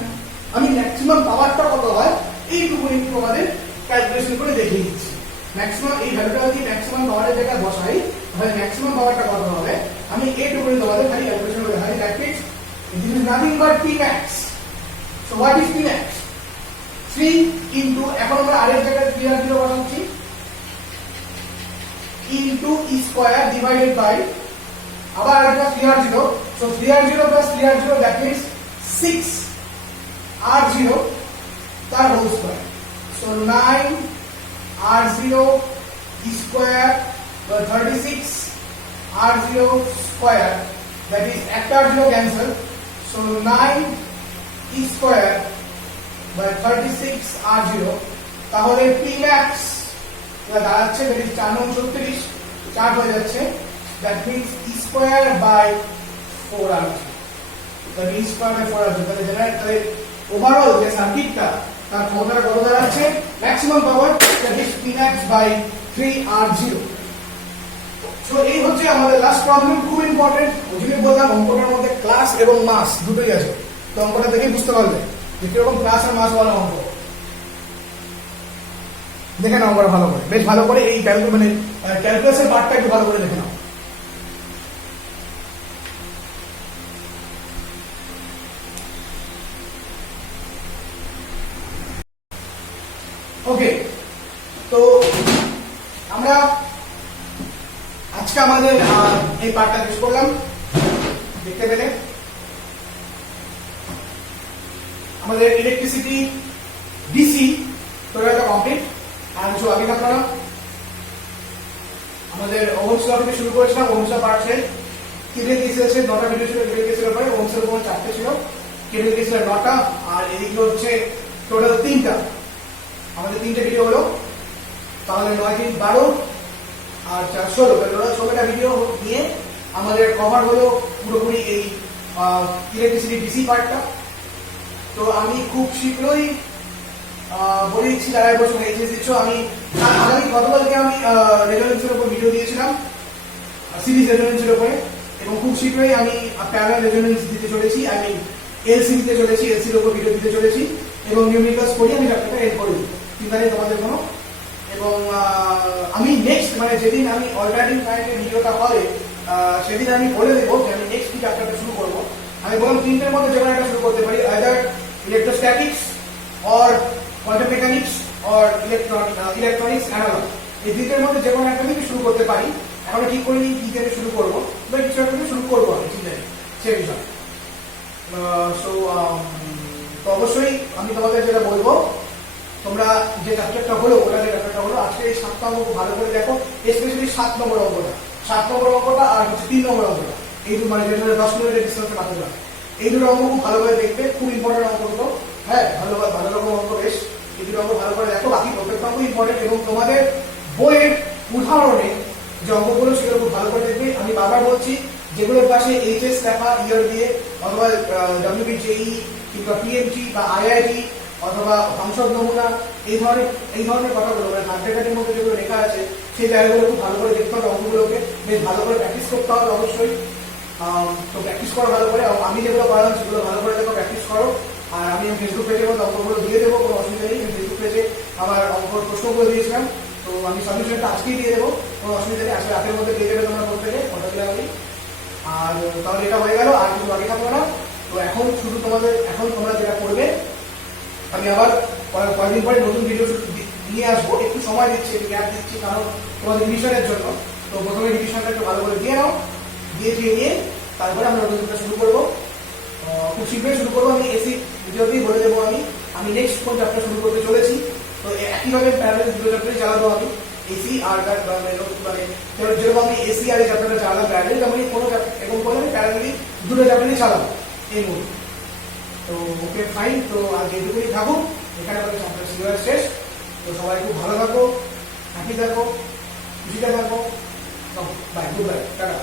আমি ম্যাক্সিমাম পাওয়ারটা কত হয় এইটুকু একটু আমাদের ক্যালকুলেশন করে দেখিয়ে দিচ্ছি। ম্যাক্সিমাম এই ভ্যালুটা যদি ম্যাক্সিমাম পাওয়ারের জায়গায় বসাই তাহলে ম্যাক্সিমাম পাওয়ারটা কত হবে আমি এইটুকু তোমাদের খালি ক্যালকুলেশন করে দেখাই। That means this is nothing but Pmax. So what is Pmax? 3 into এখন আমরা r এর জায়গায় 3r0 বসাচ্ছি into e square divided by আবার আরেকটা 3r0, so 3r0 plus 3r0 that means 6r0 তার whole square, so 9r0 e square plus 36r0 square, that is একটা r0 cancel, so 9 e square by 36r0, তাহলে Pmax দাঁড়াচ্ছে that is 4 9 36 4 হয়ে যাচ্ছে, that means e square by 4r0, that is e square by 4r0। তাহলে তাহলে ওভারঅল যে সার্কিটটা তার ক্ষমতাটা কত দাঁড়াচ্ছে, maximum power that is Pmax by 3r0। So এই হচ্ছে আমাদের লাস্ট প্রবলেম, খুব ইম্পর্টেন্ট। ওইজন্য বললাম অঙ্কটার মধ্যে ক্লাস এবং মাস দুটোই আছে, তো অঙ্কটা দেখেই বুঝতে পারবে যে কিরকম ক্লাস আর মাস বলা অঙ্ক। দেখে নাও অঙ্কটা ভালো করে, বেশ ভালো করে এই ক্যালকুলাসের পার্টটা একটু ভালো করে দেখে নাও। ওকে, তো আমরা আজকে আমাদের এই পার্টটা শেষ করলাম। দেখতে পেলে আমাদের ইলেকট্রিসিটি ডিসি টোটালটা কমপ্লিট। আর কিছু আগে আপনারা আমাদের ওহমস ল থেকে শুরু করেছিলাম, ওহমস ল পার্ট শেষ। কেবিএল কেসিএল আছে 9টা ভিডিও ছিল, কেবিএল কেসিএল পরে ওহমস ল কোন 4টে ছিল, কেবিএল কেসিএল 9টা, আর এদিকে হচ্ছে টোটাল 3টা। আমাদের 3টে ভিডিও হলো, তাহলে 9 3 12 আর 4 16, টোটাল 16টা ভিডিও নিয়ে আমাদের কভার হলো পুরোপুরি এই ইলেকট্রিসিটি ডিসি পার্টটা। তো আমি খুব শীঘ্রই বলে দিচ্ছি যারা বছর এইচএস দিচ্ছ, আমি আগামী গতকালকে আমি রেজোনেন্সের উপর ভিডিও দিয়েছিলাম, সিরিজ রেজোনেন্সের উপরে, এবং খুব শীঘ্রই আমি প্যারালাল রেজোনেন্স দিতে চলেছি, আমি এলসি দিতে চলেছি, এলসির উপর ভিডিও দিতে চলেছি, এবং নিউমেরিক্যালস করি আমি চ্যাপ্টারটা এড করে দিই, চিন্তা নেই তোমাদের কোনো। এবং আমি নেক্সট মানে যেদিন আমি অল্টারনেটিভ কারেন্টের ভিডিওটা হবে সেদিন আমি বলে দেবো যে আমি নেক্সট কি চ্যাপ্টারটা শুরু করবো। আমি বললাম 3টের মধ্যে যে কোনো একটা শুরু করতে পারি, either electrostatics or quantum mechanics or electronics analog, এই 3টের মধ্যে যে কোনো একটা থেকে শুরু করতে পারি। এখন ঠিক করে নিই কি থেকে শুরু করবো, বা কিছু একটা শুরু করবো আমি, চিন্তা নেই সে বিষয়। সো তো অবশ্যই আমি তোমাদের যেটা বলবো, তোমরা যে চ্যাপ্টারটা হলো ওটা যে চ্যাপ্টারটা হলো আজকে এই 7টা অঙ্ক ভালো করে দেখো, স্পেশালি 7 নম্বর অঙ্কটা, 7 নম্বর অঙ্কটা আর হচ্ছে 3 নম্বর অঙ্কটা, এই দুটো মানে যেটা 10 মিনিটের ডিস্টেন্সে পাঠাতে হবে, এই দুটো অঙ্ক খুব ভালো করে দেখবে, খুব ইম্পর্টেন্ট অঙ্ক দুটো। হ্যাঁ, ভালো রকম অঙ্ক বেশ, এই দুটো অঙ্ক ভালো করে দেখো, বাকি প্রত্যেকটা অঙ্ক ইম্পর্টেন্ট। এবং তোমাদের বইয়ের উদাহরণে যে অঙ্কগুলো সেগুলো খুব ভালো করে দেখবে। আমি বারবার বলছি, যেগুলোর পাশে এইচএস লেখা ইয়ার দিয়ে, অথবা ডব্লিউবিজেই কিংবা পিএমজি বা আইআইটি অথবা সংসদ নমুনা, এই ধরনের কথাগুলো মানে সাবজেক্টের মধ্যে যেগুলো লেখা আছে সেই জায়গাগুলো খুব ভালো করে দেখতে হবে, অঙ্কগুলোকে বেশ ভালো করে প্র্যাকটিস করতে হবে অবশ্যই। তো প্র্যাকটিস করো ভালো করে, আমি যেগুলো পড়ালাম সেগুলো ভালো করে দেখো, প্র্যাকটিস করো। আর আমি ফেসবুক পেজের মধ্যে অঙ্কগুলো দিয়ে দেবো, কোনো অসুবিধা নেই। ফেসবুক পেজে আমার অঙ্ক প্রশ্নগুলো দিয়েছিলাম, তো আমি সলিউশনটা আজকেই দিয়ে দেবো, কোনো অসুবিধা নেই। আজকে রাতের মধ্যে পেয়ে যাবে তোমরা প্রত্যেকে, কথা দিলাম আমি। আর তাহলে এটা হয়ে গেল, আর কিছু বাকি থাকবে না। তো এখন শুধু তোমাদের, এখন তোমরা যেটা করবে, আমি আবার কয়েকদিন পরে নতুন ভিডিও নিয়ে আসবো, একটু সময় দিচ্ছি, একটু গ্যাপ দিচ্ছি, কারণ তোমাদের রিভিশনের জন্য। তো প্রথমে রিভিশনটা একটু ভালো করে দিয়ে নাও, দিয়ে তারপরে আমরা নতুন ভিডিও শুরু করবো, খুব শীঘ্রই শুরু করবো। আমি এসি ভিডিওতেই বলে দেবো আমি নেক্সট কোন চ্যাপ্টার শুরু করতে চলেছি। তো একইভাবে প্যারালাল দুটো চ্যাপ্টারই চালাবো আমি, এসি আর মানে যেরকম আমি এসি আর এই চ্যাপ্টারটা চালালাম প্যারালাল, তেমনি কোনো এবং কোনো আমি প্যারালালি দুটো চ্যাপ্টারই চালাবো এই মুহূর্তে। তো ওকে ফাইন, তো আজ যেটুকুই থাকুক, এখানে আমাদের চ্যাপ্টার সিলেবাস শেষ। তো সবাই খুব ভালো থাকো, হ্যাপি থাকো, খুশিতে থাকো, বাই, গুড বাই, টাটা।